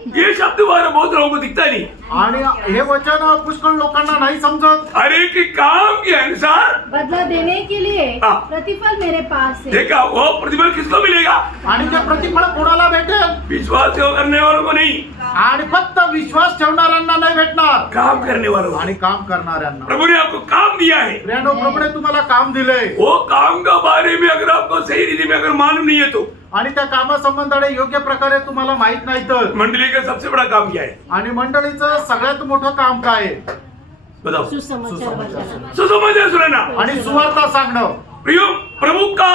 ये शब्द बार बहुत लोगों को दिखता नहीं। आणि हे वचन पुष्कळ लोकांना नाही समजत. हर एक के काम के अनुसार बदला देने के लिए हाँ। प्रतिफल मेरे पास है। देखा, वो प्रतिफल किसको मिलेगा? आणि ते प्रतिफळ कोणाला भेटेल? विश्वास करने वालों को नहीं, आणि फक्त विश्वास ठेवणाऱ्यांना नाही भेटणार, काम करने वालों को। आणि काम करणाऱ्यांना. प्रभु ने आपको काम दिया है, प्रियानो, प्रभूने तुम्हाला काम दिलंय. वो काम का बारे में अगर आपको सही रीति में अगर मालूम नहीं है तो आणि त्या कामासंबंधाने योग्य प्रकारे तुम्हाला माहित नाही तर. मंडली का सबसे बड़ा काम क्या है? आणि मंडळीचं सगळ्यात मोठं काम काय आहे? बताओ। सुसमाचार बताना। सुसमाचार सुनाना। आणि सुवार्ता सांगणं. प्रियो, प्रभु का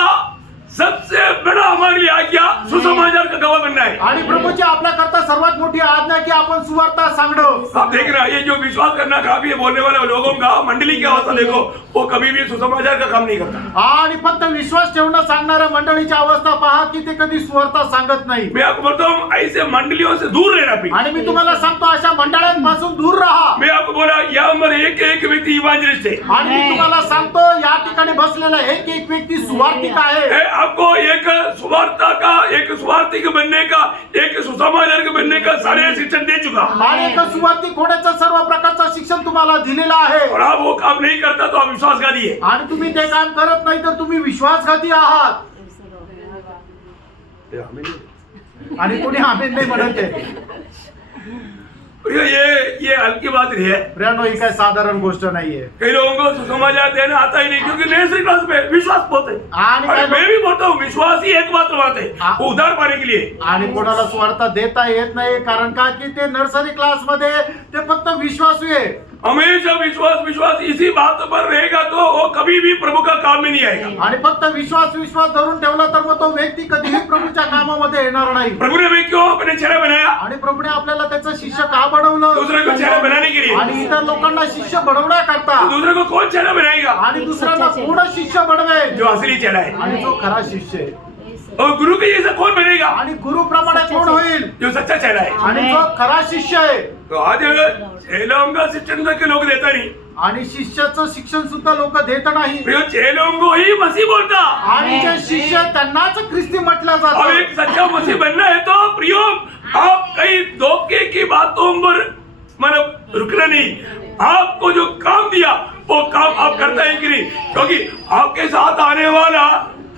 सबसे बड़ा हमारे लिए आज्ञा सुसमाचार का गवाह बनना है। आणि प्रभूची आपल्या करता सर्वात मोठी आज्ञा की आपण सुवार्ता सांगणं. आप देख रहे हैं, ये जो विश्वास करना काफी है बोलने वाले लोगों का, मंडली की अवस्था देखो, वो कभी भी सुसमाचार का काम नहीं करता। आणि फक्त विश्वास ठेवणं सांगणाऱ्या मंडळीची अवस्था पहा की ते कधी सुवार्ता सांगत नाही. मैं आपको बोलता हूँ, ऐसे मंडलियों से दूर रहना भी। आणि मी तुम्हाला सांगतो अशा मंडळांपासून दूर राहा. मैं आपको बोला, यहाँ पर एक एक व्यक्ति इवांजलिस्ट है। आणि मी तुम्हाला सांगतो या ठिकाणी बसलेला एक एक व्यक्ती सुवार्तिक आहे. आपको एक सुवार्ता का, एक सुवार्तिक बनने का, एक सुसमाचार के बनने का सारे शिक्षण दे चुका। आणि एक सुवार्तिक होण्याचं सर्व प्रकारचं शिक्षण तुम्हाला दिलेलं आहे. और आप वो काम नहीं करता तो आप विश्वासघाती है। आणि तुम्ही ते काम करत नाही तर तुम्ही विश्वासघाती आहात. आणि कोणी आमेन नाही म्हणत आहे. ये हल्की बात नहीं है। प्रियानो, ही काय साधारण गोष्ट नाहीये. कई लोगों को सुसमाचार देना आता ही नहीं, क्योंकि नर्सरी क्लास में विश्वास बहुत है। आणि और काय मैं भी बोलता हूँ, विश्वास ही एकमात्र बात है हाँ। वो उद्धार पाने के लिए। आणि कोणाला स्वार्थ देता येत नाही, कारण का की ते नर्सरी क्लास मध्ये ते फक्त विश्वासू आहे. हमेशा विश्वास विश्वास इसी बात पर रहेगा तो वो कभी भी प्रभु का काम में नहीं आएगा। आणि फक्त विश्वास विश्वास धरून ठेवला तर मग तो व्यक्ती कधीही प्रभूच्या कामामध्ये येणार नाही. प्रभु ने हमें क्यों अपने चेहरा बनाया? आणि प्रभूने आपल्याला त्याचं शिष्य का बनवलं? दूसरे को चेहरा बनाने के लिए। आणि इतर लोकांना शिष्य बनवण्याकरता. दूसरे को कौन चेहरा बनाएगा? आणि दुसऱ्यांना कोण शिष्य बनवेल? जो असली चेहरा है। आणि जो खरा शिष्य आहे. और गुरु के जैसा कौन बनेगा? आणि गुरु प्रमाणे कोण होईल? जो सच्चा चेहरा है। आणि जो खरा शिष्य आहे. तो आज अगर चेलों का शिक्षण तक के लोग देता नहीं, आणि शिष्याचं शिक्षण सुद्धा लोक देत नाही. प्रियो, चेलों को ही मसीह बोलता। आणि जे शिष्य आहे त्यांनाच ख्रिस्ती म्हटलं अब जातं. एक सच्चा मसीह बनना है तो प्रियो, आप कई धोखे की बातों पर मतलब रुकना नहीं। आपको जो काम दिया वो काम आप करता है कि नहीं? क्योंकि आपके साथ आने वाला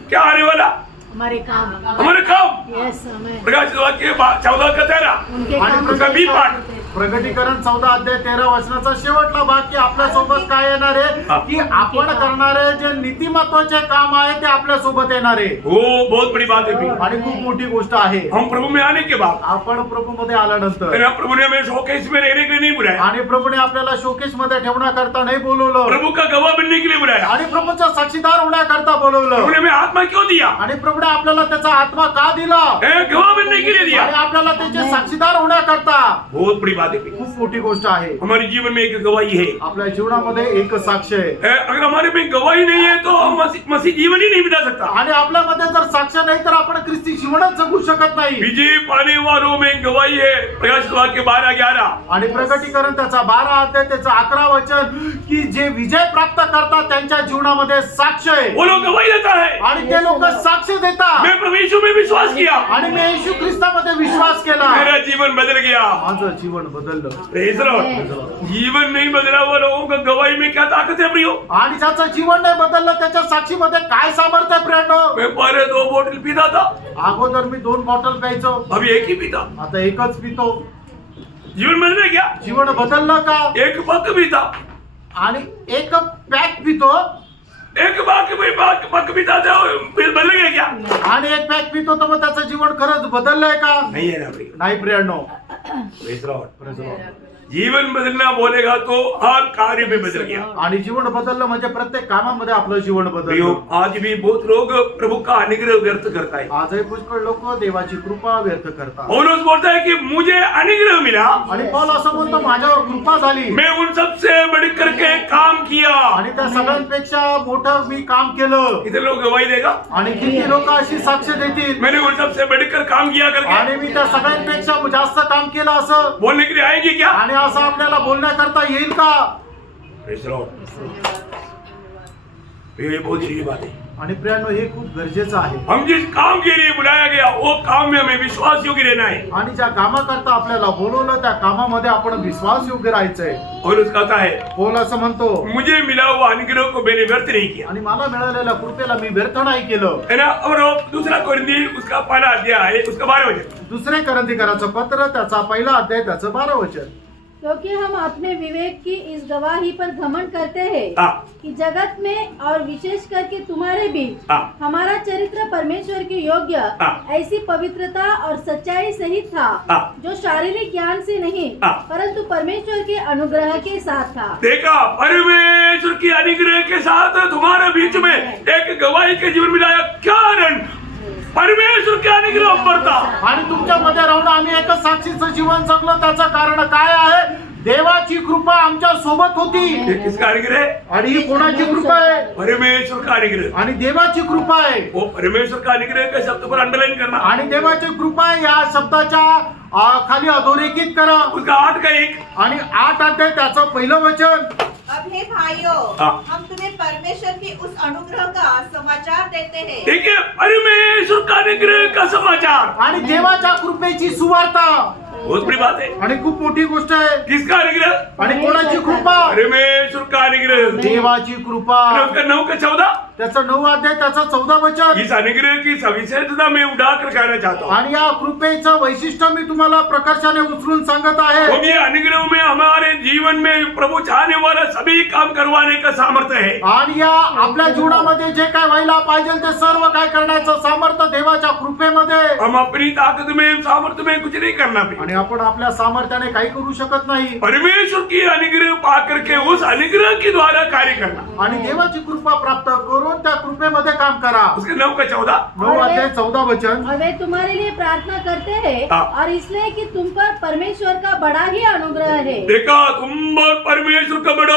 क्या आने वाला? हमारे काम। हमारे काम। यस, हमें प्रकाशित वाक्य 14:13 उनके आणि काम उसका बी पाठ। प्रगटीकरण 14:13 वचनाचा शेवटला भाग की आपल्या सोबत काय येणार आहे की आपण करणारे जे नीतिमत्वाचे काम आहे ते आपल्या सोबत येणार आहे. वो बहुत बड़ी बात है भी। आणि खूप मोठी गोष्ट आहे. हम प्रभु में आने के बाद आपण प्रभू मध्ये आल्यानंतर प्रभु ने हमें शोकेस में रहने के लिए नहीं बुलाया, आणि प्रभूने आपल्याला शोकेस मध्ये ठेवण्याकरता नाही बोलवलं. प्रभु का गवाह बनने के लिए बुलाया। आणि प्रभूचा साक्षीदार होण्याकरता प्रभु बोलवलं. ने हमें आत्मा क्यों दिया? आणि प्रभूने आपल्याला त्याचा आत्मा का दिला? गवाह बनने के लिए दिया। आणि आपल्याला त्याचे साक्षीदार होण्याकरता. बहुत बड़ी बात है। खूप मोठी गोष्ट आहे. हमारे जीवन में एक गवाही है। आपल्या जीवनामध्ये एक साक्ष आहे. अगर हमारे में गवाही नहीं है तो हम मसीह जीवन ही नहीं बिता सकता। आणि आपल्यामध्ये जर साक्ष नाही तर आपण ख्रिस्ती जीवनच जगू शकत नाही. विजय पाने वालों में गवाही है। प्रकाशित वाक्य 12:11 आणि प्रगटीकरण त्याचा 12 अध्याय त्याचं 11 वचन की जे विजय प्राप्त करतात त्यांच्या जीवनामध्ये साक्ष आहे. वो लोग गवाही देता है, आणि ते लोक साक्ष देतात. मैं प्रभु यीशु में विश्वास किया, आणि मी येशू ख्रिस्तामध्ये विश्वास केला. मेरा जीवन बदल गया। माझं जीवन बदललं. Praise the Lord. जीवन नहीं बदला हुआ लोगों का गवाही में क्या ताकत है प्रियो? आणि ज्याचं जीवन नाही बदललं त्याच्या साक्षीमध्ये काय सामर्थ्य आहे फ्रेंड? मैं पहले 2 बोतल पीता था, अगोदर मी 2 बॉटल प्यायचो, अभी एक ही पीता. आता एकच पितो. जीवन बदले क्या? जीवन बदललं का? एक पक पीता, आणि एक पॅक पितो एक पक पीता था, फिर बदल गया क्या? आणि एक पॅक पितो तर मग त्याचं जीवन खरंच बदललंय का? नहीं है ना प्रियो. नाही फ्रेंड. Praise the Lord. जीवन बदलना बोलेगा तो हर कार्य में बदल गया. आणि जीवन बदललं म्हणजे प्रत्येक कामामध्ये आपलं जीवन प्रियो, बदललं. आज भी बहुत लोग प्रभु का अनुग्रह व्यर्थ करता है. आजही पुष्कळ लोक देवाची कृपा व्यर्थ करतात. पौलुस बोलता है कि मुझे अनुग्रह मिला, आणि पौल असं बोलतो माझ्यावर कृपा झाली मैं उन सबसे बढ़कर के काम किया. आणि त्या सगळ्यांपेक्षा मोठं मी काम केलं. कितने लोग गवाही देगा? आणि किती लोक अशी साक्ष देतील मैंने उन सबसे बढ़कर काम किया करके आणि मी त्या सगळ्यांपेक्षा जास्त काम केलं असं बोलने के लिए आएगी क्या? आणि असं आपल्याला बोलण्याकरता येईल का? Praise the Lord. ये बहुत जरूरी बात है. आणि प्रियानो हे खूप गरजेचं आहे. हम जिस काम के लिए बुलाया गया वो काम में हमें विश्वास योग्य रहना है. आणि ज्या कामाकरता आपल्याला बोलवलं त्या कामामध्ये आपण विश्वास योग्य राहायचंय. पौलुस कहता है पौल असं म्हणतो मुझे मिला हुआ अनुग्रह को मैंने व्यर्थ नहीं किया. आणि मला मिळालेल्या कृपेला मी व्यर्थ नाही केलं. है ना. और वो दूसरा कोरिन्थी उसका पहला अध्याय है, उसका 12 वचन. दुसरे करंथीकराचं पत्र त्याचा पहिला अध्याय त्याचं 12 वचन. क्योंकि हम अपने विवेक की इस गवाही पर घमंड करते हैं हाँ. कि जगत में और विशेष करके तुम्हारे बीच हाँ. हमारा चरित्र परमेश्वर के योग्य हाँ. ऐसी पवित्रता और सच्चाई सहित था हाँ. जो शारीरिक ज्ञान से नहीं हाँ. परंतु परमेश्वर के अनुग्रह के साथ था. देखा, परमेश्वर की अनुग्रह के साथ तुम्हारे बीच में एक गवाही के जीवन मिलाया. कारण परमेश्वर के अनुग्रह पड़ता. आणि तुमच्यामध्ये राहून आम्ही एकच साक्षीचं जीवन जगलो. त्याचं कारण काय आहे? देवाची कृपा आमच्या सोबत होती. ये किसका अनुग्रह है? आणि ही कोणाची कृपा आहे? परमेश्वर का अनुग्रह. आणि देवाची कृपा आहे. वो परमेश्वर का अनुग्रह के शब्द पर अंडरलाइन करना. आणि देवाची कृपा आहे या शब्दाच्या खाली अधोरेखित करा. उसका 8 का 1. आणि 8 अध्याय त्याचं पहिलं वचन. अब हे भाइयों, हाँ. हम तुम्हें परमेश्वर के उस अनुग्रह का समाचार देते हैं ठीक है, परमेश्वर का अनुग्रह का समाचार. आणि देवाच्या कृपेची सुवार्ता. बहुत बड़ी बात है. आणि खूप मोठी गोष्ट आहे. किसका अनुग्रह? आणि कोणाची कृपा? परमेश्वर का अनुग्रह. देवाची कृपा. और उसका 9 का 14. त्याचं 9 अध्याय त्याचं 14 वचन. इस अनुग्रह की सविशेषता मैं उठाकर कहना चाहता हूँ. आणि या कृपेचं वैशिष्ट्य मी तुम्हाला प्रकर्षाने उचलून सांगत आहे. क्योंकि अनुग्रह में हमारे जीवन में प्रभु चाहने वाला सभी काम करवाने का सामर्थ्य है. आणि या आपल्या जीवनामध्ये जे काय व्हायला पाहिजे ते सर्व काय करण्याचं सामर्थ्य देवाच्या कृपेमध्ये. हम अपनी ताकत में सामर्थ्य में कुछ नहीं करना भी. आणि आपण आपल्या सामर्थ्याने काही करू शकत नाही. परमेश्वर की अनुग्रह पा करके उस अनुग्रह के द्वारा कार्य करना. आणि देवाची कृपा प्राप्त करून त्या कृपेमध्ये काम करा. उसके 9 का 14. 9 अध्याय 14 वचन. और वे तुम्हारे लिए प्रार्थना करते हैं हाँ. और इसलिए कि तुम पर परमेश्वर का बड़ा ही अनुग्रह है. देखा, तुम पर परमेश्वर का बड़ा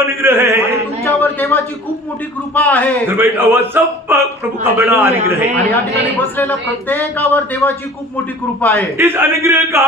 अनुग्रह आणि है. तुमच्यावर देवाची खूप मोठी कृपा आहे. इधर बैठा हुआ सब पर प्रभु का बड़ा अनुग्रह आणि है. या ठिकाणी बसलेल्या प्रत्येकावर देवाची खूप मोठी कृपा आहे. इस अनुग्रह का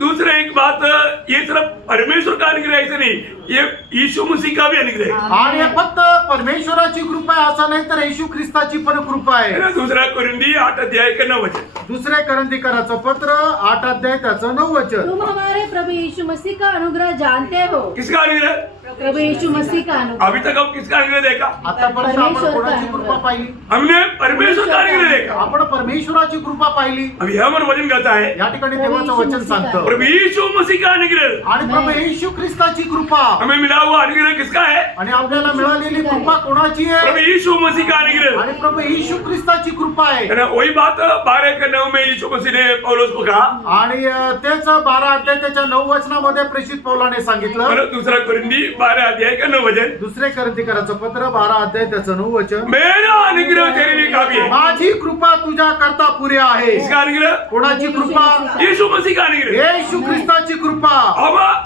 दूसरा एक बात, ये सिर्फ परमेश्वर का अनुग्रह ऐसे नहीं, ये यीशु मसीह का भी अनुग्रह है. आणि हे फक्त परमेश्वराची कृपा आहे असं नाही तर येशू ख्रिस्ताची पण कृपा है आहे. ना. दूसरा कोरिन्थी 8 अध्याय का 9 वचन. दुसरे करंथीकराचं पत्र 8 अध्याय त्याचं 9 वचन. तुम हमारे प्रभु यीशु मसीह का अनुग्रह जानते हो. किसका अनुग्रह? प्रभु यीशु मसीह का अनुग्रह. अभी तक हम किसका अनुग्रह देखा? आतापर्यंत आपण कोणाची कृपा पाहिली? हमने परमेश्वर का अनुग्रह देखा. आपण परमेश्वराची कृपा पाहिली. अभी हमर वचन कहता है या ठिकाणी देवाचं वचन सांगतं. प्रभु यीशु मसीह का अनुग्रह. आणि प्रभू येशू ख्रिस्ताची कृपा. हमें मिला हुआ अनुग्रह किसका है? आणि आपल्याला मिळालेली कृपा कोणाची प्रभु आहे? यीशु मसीह का अनुग्रह. आणि प्रभू येशू ख्रिस्ताची कृपा आहे. है ना. वही बात 12 के 9 में यीशु मसीह ने पौलुस को कहा. आणि तेच 12 अध्याय त्याच्या 9 वचनामध्ये प्रेषित पौलाने सांगितलं. और दूसरा कोरिन्थी 12 अध्याय का 9 वचन. दुसरे करंथीकराचं पत्र 12 अध्याय त्याचं 9 वचन. मेरा अनुग्रह तेरे लिए काफी है. माझी कृपा तुझ्या करता पुरे आहे. इसका अनुग्रह कोणाची कृपा? यीशु मसीह का अनुग्रह. येशू ख्रिस्ताची कृपा.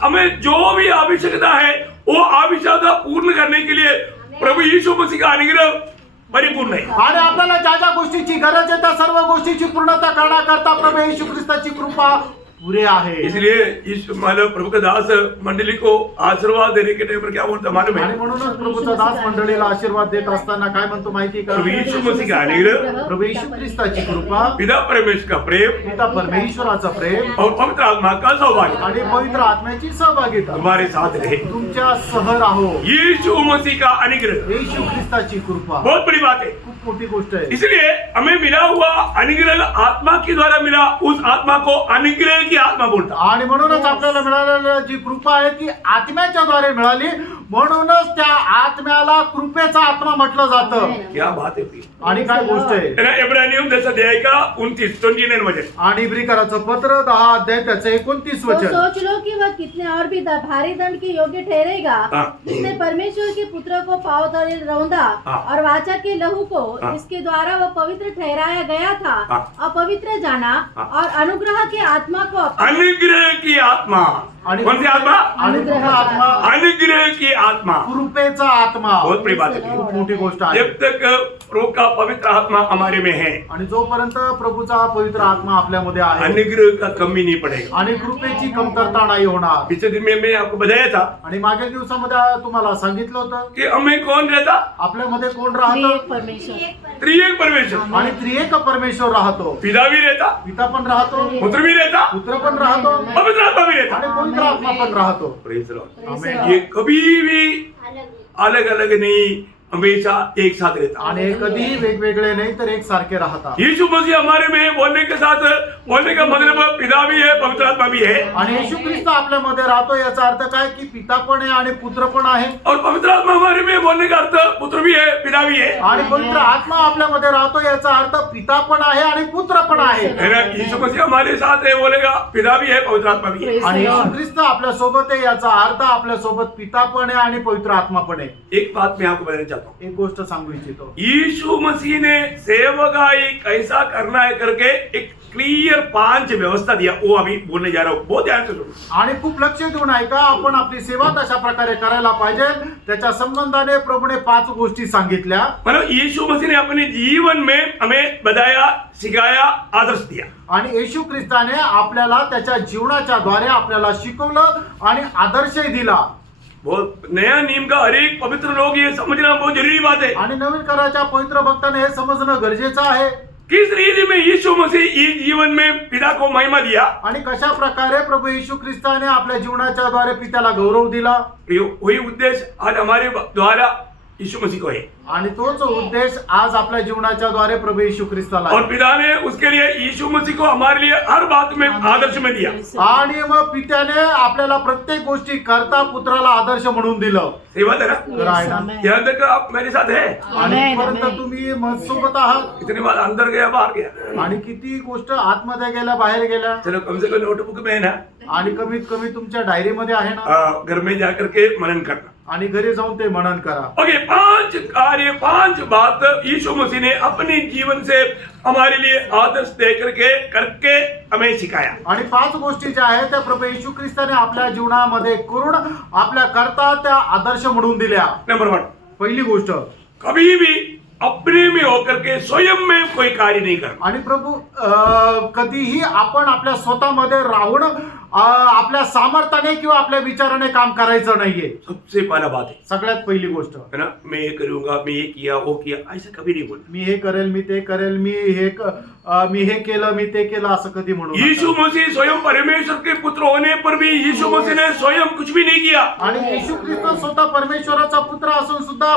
हमें जो भी आवश्यकता है वो आवश्यकता पूर्ण करने के लिए प्रभु यीशु मसीह का अनुग्रह परिपूर्ण है. आणि आपल्याला ज्या ज्या गोष्टीची गरज आहे त्या सर्व गोष्टीची पूर्णता करण्याकरता प्रभू येशू ख्रिस्ताची कृपा पुरे आहे. इसलिए इस मालूम प्रभु का दास मंडली को आशीर्वाद देने के टाइम पर क्या बोलता मालूम आणि है? म्हणूनच प्रभूचा दास मंडळीला आशीर्वाद देत असताना काय म्हणतो माहिती का? प्रभु यीशु मसीह का अनुग्रह, प्रभू येशू ख्रिस्ताची कृपा, पिता परमेश्वर का प्रेम पिता परमेश्वराचा प्रेम और पवित्र आत्मा का सौभाग्य आणि पवित्र आत्म्याची सहभागिता तुम्हारे साथ रहे. तुमच्या सह राहो. यीशु मसीह का अनुग्रह येशू ख्रिस्ताची कृपा बहुत बड़ी बात है. खूप मोठी गोष्ट आहे. इसलिए हमें मिला हुआ अनुग्रह आत्मा के द्वारा मिला, उस आत्मा को अनुग्रह की आत्मा बोलता. आणि म्हणूनच आपल्याला मिळालेली जी कृपा आहे ती आत्म्याच्या द्वारे मिळाली, म्हणूनच त्या आत्म्याला कृपेचा आत्मा म्हटलं जातं. क्या बात है प्रिय. आणि काय गोष्ट आहे. इब्रानियों 10 अध्याय का 29 वचन. आणि इब्रिकराचं पत्र 10 अध्याय त्याचं 29 तो वचन. सोच लो कि वह कितने और भी भारी दंड के योग्य ठहरेगा, हाँ। जिसने परमेश्वर के पुत्र को पाँव तले रौंदा हाँ। और वाचा के लहू को हाँ। इसके द्वारा वह पवित्र ठहराया गया था, हाँ। अपवित्र जाना हाँ। और अनुग्रह के आत्मा को अनुग्रह की आत्मा. आणि कौन सी आत्मा? आणि कुठला आत्मा? अनुग्रह की आत्मा. कृपेचा आत्मा. बहुत बड़ी बात है. खूप मोठी गोष्ट आहे. जब तक प्रभु का पवित्र आत्मा हमारे में है, आणि जोपर्यंत प्रभूचा पवित्र आत्मा आपल्यामध्ये आहे अनुग्रह का कमी नहीं पड़ेगा. आणि कृपेची कमतरता नाही होणार. पिछले दिन में मैं आपको बताया था आणि मागील दिवसामध्ये तुम्हाला सांगितलं होतं कि हमें कौन रहता? आपल्यामध्ये कोण त्रिएक राहतो? परमेश्वर त्रिएक परमेश्वर. आणि त्रिएक परमेश्वर राहतो. पिता भी रहता, पिता पण राहतो, पुत्र भी रहता, पुत्र पण राहतो पवित्र आत्मा भी रहता. आणि पवित्र आत्मा पण राहतो. Praise the Lord. आमेन. ये कभी भी अलग अलग नहीं, हमेशा एक साथ रहता. आणि हे कधीही वेगवेगळे नाही तर एक सारखे राहतात. यीशु मसीह हमारे में बोलने के साथ, बोलने का मतलब पिता भी है, पवित्र आत्मा भी है, आणि येशू ख्रिस्त आपल्यामध्ये राहतो याचा अर्थ काय की पिता पण आहे आणि पुत्र पण आहे. और पवित्र आत्मा हमारे में बोलने का अर्थ पुत्र भी है, पिता भी है. आणि पवित्र आत्मा आपल्यामध्ये राहतो याचा अर्थ पिता पण आहे आणि पुत्र पण आहे. है ना? यीशु मसीह हमारे साथ है बोलेगा, पिता भी है, पवित्र आत्मा भी है. आणि येशू ख्रिस्त आपल्या सोबत आहे याचा अर्थ आपल्या सोबत पिता पण आहे आणि पवित्र आत्मा पण आहे. एक बात मैं आपको बताना चाहता हूँ. एक गोष्ट सांगू इच्छितो. यीशु मसीह ने सेवकाई कैसा करना है करके एक क्लियर 5 व्यवस्था दिया. वो अभी बोलने जा रहा हूँ, बहुत ध्यान से सुनो. आणि खूप लक्ष देऊन ऐका. आपण आपली सेवा तशा प्रकारे करायला पाहिजे. त्याच्या संबंधाने प्रभूने 5 गोष्टी सांगितल्या. मतलब यीशु मसीह ने अपने जीवन में हमें बताया, सिखाया, आदर्श दिया. आणि येशू ख्रिस्ताने आपल्याला त्याच्या जीवनाच्या द्वारे आपल्याला शिकवलं आणि आदर्शही दिला. बहुत नया नियम का हर एक पवित्र लोग ये समझना बहुत जरूरी बात है. आणि नवीन कराच्या पवित्र भक्ताने हे समजणं गरजेचं आहे. किस रीति में यीशु मसीह इस जीवन में पिता को महिमा दिया, आणि कशा प्रकारे प्रभू येशू ख्रिस्ताने आपल्या जीवनाच्या द्वारे पित्याला गौरव दिला. वही उद्देश्य आज हमारे द्वारा यीशु मसीह को है. आणि तोच उद्देश आज आपल्या जीवनाच्या द्वारे प्रभू येशू ख्रिस्ताला और आहे. पिता ने उसके लिए यीशु मसीह को हमारे लिए हर बात में आदर्श में दिया. आणि मग पित्याने आपल्याला प्रत्येक गोष्टी करता पुत्राला आदर्श म्हणून दिलं. सेवा देना. तर आहे ना. यहाँ तक आप मेरे साथ है. आणि परंतु तुम्ही सोबत आहात. कितनी बार अंदर गया, बाहर गया. आणि किती गोष्ट आतमध्ये गेल्या बाहेर गेल्या. चलो कम से कम नोटबुक में है ना, आणि कमीत कमी तुमच्या डायरीमध्ये आहे ना. घर में जाकर के मनन करना. आणि घरी जाऊन ते मनन करा. ओके, 5 कार्य, 5 बात यीशु मसीह ने अपने जीवन से हमारे लिए आदर्श दे करके हमें सिखाया. आणि 5 गोष्टी ज्या आहेत त्या प्रभू येशू ख्रिस्ताने आपल्या जीवनामध्ये करून आपल्या करता त्या आदर्श म्हणून दिल्या. नंबर 1, पहिली गोष्ट, कभी भी अपने में होकर के स्वयं में कोई कार्य नहीं करना. आणि प्रभू कधीही आपण आपल्या स्वतःमध्ये राहून आपल्या सामर्थ्याने किंवा आपल्या विचाराने काम करायचं नाहीये. सबसे पहला बात है, सगळ्यात पहिली गोष्ट, है ना, मैं ये करूंगा, मैं ये किया, वो किया, ऐसा कभी नहीं बोलना. मी हे करेल, मी ते करेल, मी हे केलं, मी ते केलं असं कधी म्हणू नका. यीशु मसीह स्वयं परमेश्वर के पुत्र होने पर भी यीशु मसीह ने स्वयं कुछ भी नहीं किया. आणि येशू ख्रिस्त स्वतः परमेश्वराचा पुत्र असून सुद्धा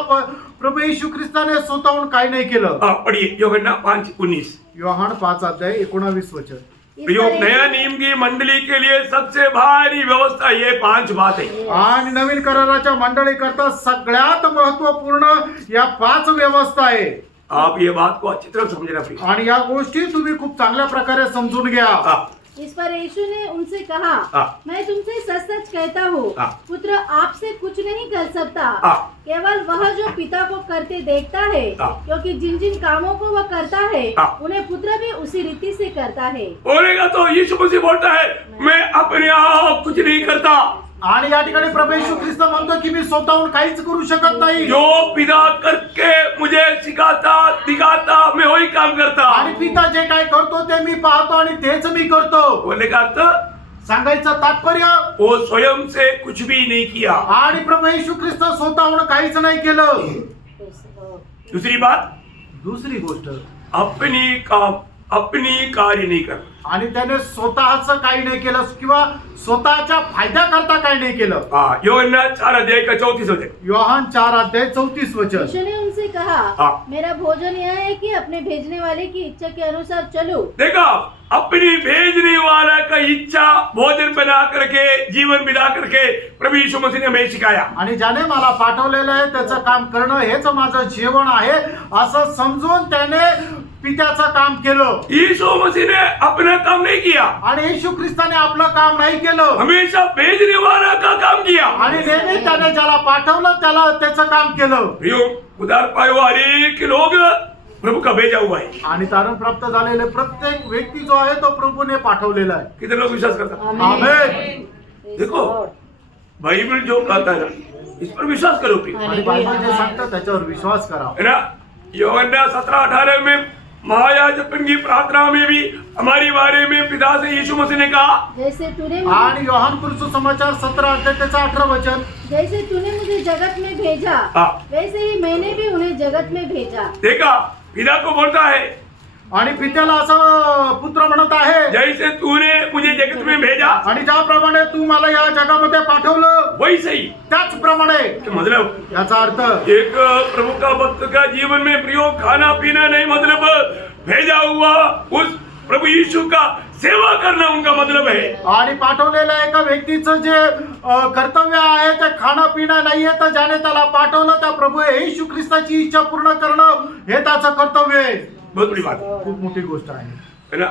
प्रभू येशू ख्रिस्ताने स्वतःहून काही नाही केलं. पढ़िए यूहन्ना 5:19. योहान 5 अध्याय 19 वचन. इस यो तरह नया नियम की मंडली के लिए सबसे भारी व्यवस्था ये 5 बात है. आणि नवीन कराराच्या मंडळी करता सगळ्यात महत्वपूर्ण या 5 व्यवस्था आहे. आप ये बात को अच्छी तरह समझना प्लीज. आणि या गोष्टी तुम्ही खूप चांगल्या प्रकारे समजून घ्या. इस पर यीशु ने उनसे कहा, हाँ। मैं तुमसे सच सच कहता हूँ, हाँ। पुत्र आपसे कुछ नहीं कर सकता, हाँ। केवल वह जो पिता को करते देखता है, हाँ। क्योंकि जिन जिन कामों को वह करता है हाँ। उन्हें पुत्र भी उसी रीति से करता है. बोलेगा तो यीशु मसीह बोलता है, मैं अपने आप कुछ नहीं करता. आणि या ठिकाणी प्रभू येशू ख्रिस्त म्हणतो की मी स्वतःहून काहीच करू शकत नाही. जो पिता करके मुझे सिखाता, दिखाता, मैं वही काम करता. आणि पिता जे काय करतो ते मी पाहतो आणि तेच मी करतो. बोलने का अर्थ, सांगायचं तात्पर्य, वो स्वयं से कुछ भी नहीं किया। आणि प्रभू येशू ख्रिस्त स्वतःहून काहीच नाही केलं. दूसरी बात, दुसरी गोष्ट, अपनी कार्य नहीं करना। आणि त्याने स्वतःच काही नाही केलं किंवा स्वतःच्या फायद्याकरता काही नाही केलं. यूहन्ना 4:34 योहान 4:34 यीशु ने उनसे कहा, हाँ। मेरा भोजन यह है कि अपने भेजने वाले की इच्छा के अनुसार चलूं। देखा, अपनी भेजने वाला का इच्छा भोजन बना करके, जीवन बिता करके प्रभु यीशु मसीह ने हमें सिखाया। आणि ज्याने मला पाठवलेलं आहे त्याचं काम करणं हेच माझं जीवन आहे असं समजून त्याने पित्याचं काम केलं. यीशु मसीह ने अपना काम नहीं किया, आणि येशू ख्रिस्ताने आपलं काम नाही केलं, हमेशा भेजने वाला का काम किया। आणि नेहमी त्याने ज्याला पाठवलं त्याला त्याचं काम केलं. प्रियो, उद्धार पाए हुए हरेक लोग प्रभु का भेजा हुआ है। आणि तारण प्राप्त झालेले प्रत्येक व्यक्ती जो आहे तो प्रभूने पाठवलेला आहे. कितने लोग विश्वास करता है? आमेन. देखो, बाइबल जो कहता है ना, इस पर विश्वास करो प्रियो, आणि बायबल जे सांगतं त्याच्यावर विश्वास करा. है ना। यूहन्ना 17:18 में महायाजकन की प्रार्थना में भी हमारी बारे में पिता से यीशु मसीह ने कहा, जैसे तूने आणि योहान कुरिन्थ समाचार 17:18 जैसे तूने मुझे जगत में भेजा, हाँ। वैसे ही मैंने भी उन्हें जगत में भेजा। देखा, पिता को बोलता है, आणि पित्याला असं पुत्र म्हणत आहे, जैसे तूने मुझे जगत में भेजा, आणि ज्याप्रमाणे तू मला या जगामध्ये पाठवलं वैसे ही। त्याचप्रमाणे. मतलब याचा अर्थ एक प्रभु का भक्त का जीवन में प्रयोग खाना पीना नहीं, मतलब भेजा हुआ उस प्रभु यीशु का सेवा करना उनका मतलब है। आणि पाठवलेल्या एका व्यक्तीचं जे कर्तव्य आहे ते खाणं पिणं नाहीये, तर ज्याने त्याला पाठवलं त्या प्रभू येशू ख्रिस्ताची इच्छा पूर्ण करणं हे त्याचं कर्तव्य आहे. बहुत बड़ी बात खूप मोठी गोष्ट आहे. है ना।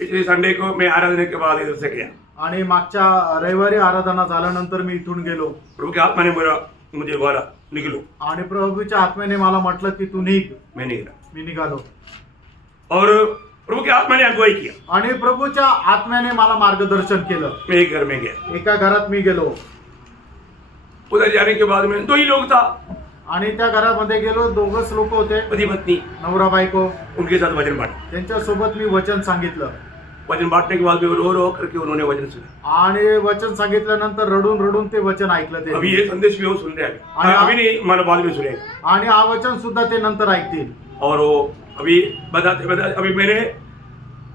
पिछले संडे को मैं आराधना के बाद इधर से गया, आणि मागच्या रविवारी आराधना झाल्यानंतर मी इथून गेलो, प्रभु के आत्मा ने मुझे बोला निकलो, आणि प्रभूच्या आत्म्याने मला म्हटलं की तू निघ. मैं निकला, मी निघालो, और प्रभु के आत्मा ने अगुवाई किया। आणि प्रभूच्या आत्म्याने मला मार्गदर्शन केलं. मैं एक घर में गया, एका घरात मी गेलो, उधर जाने के बाद में 2 ही लोग था, आणि त्या घरामध्ये गेलो. 2च लोक होते, पति पत्नी, नवरा बायको. उनके साथ वचन बांटा। त्यांच्यासोबत मी वचन सांगितलं, वचन बांटने के बाद में रो रो करके उन्होंने वचन सुना। आणि वचन सांगितल्यानंतर रडून रडून ते वचन ऐकलं ते. अभी ये संदेश भी वो सुन रहे हैं, अभी नहीं, मानो बाद में सुनेगा। आणि हा वचन सुद्धा ते नंतर ऐकतील. और वो अभी बताते अभी मैंने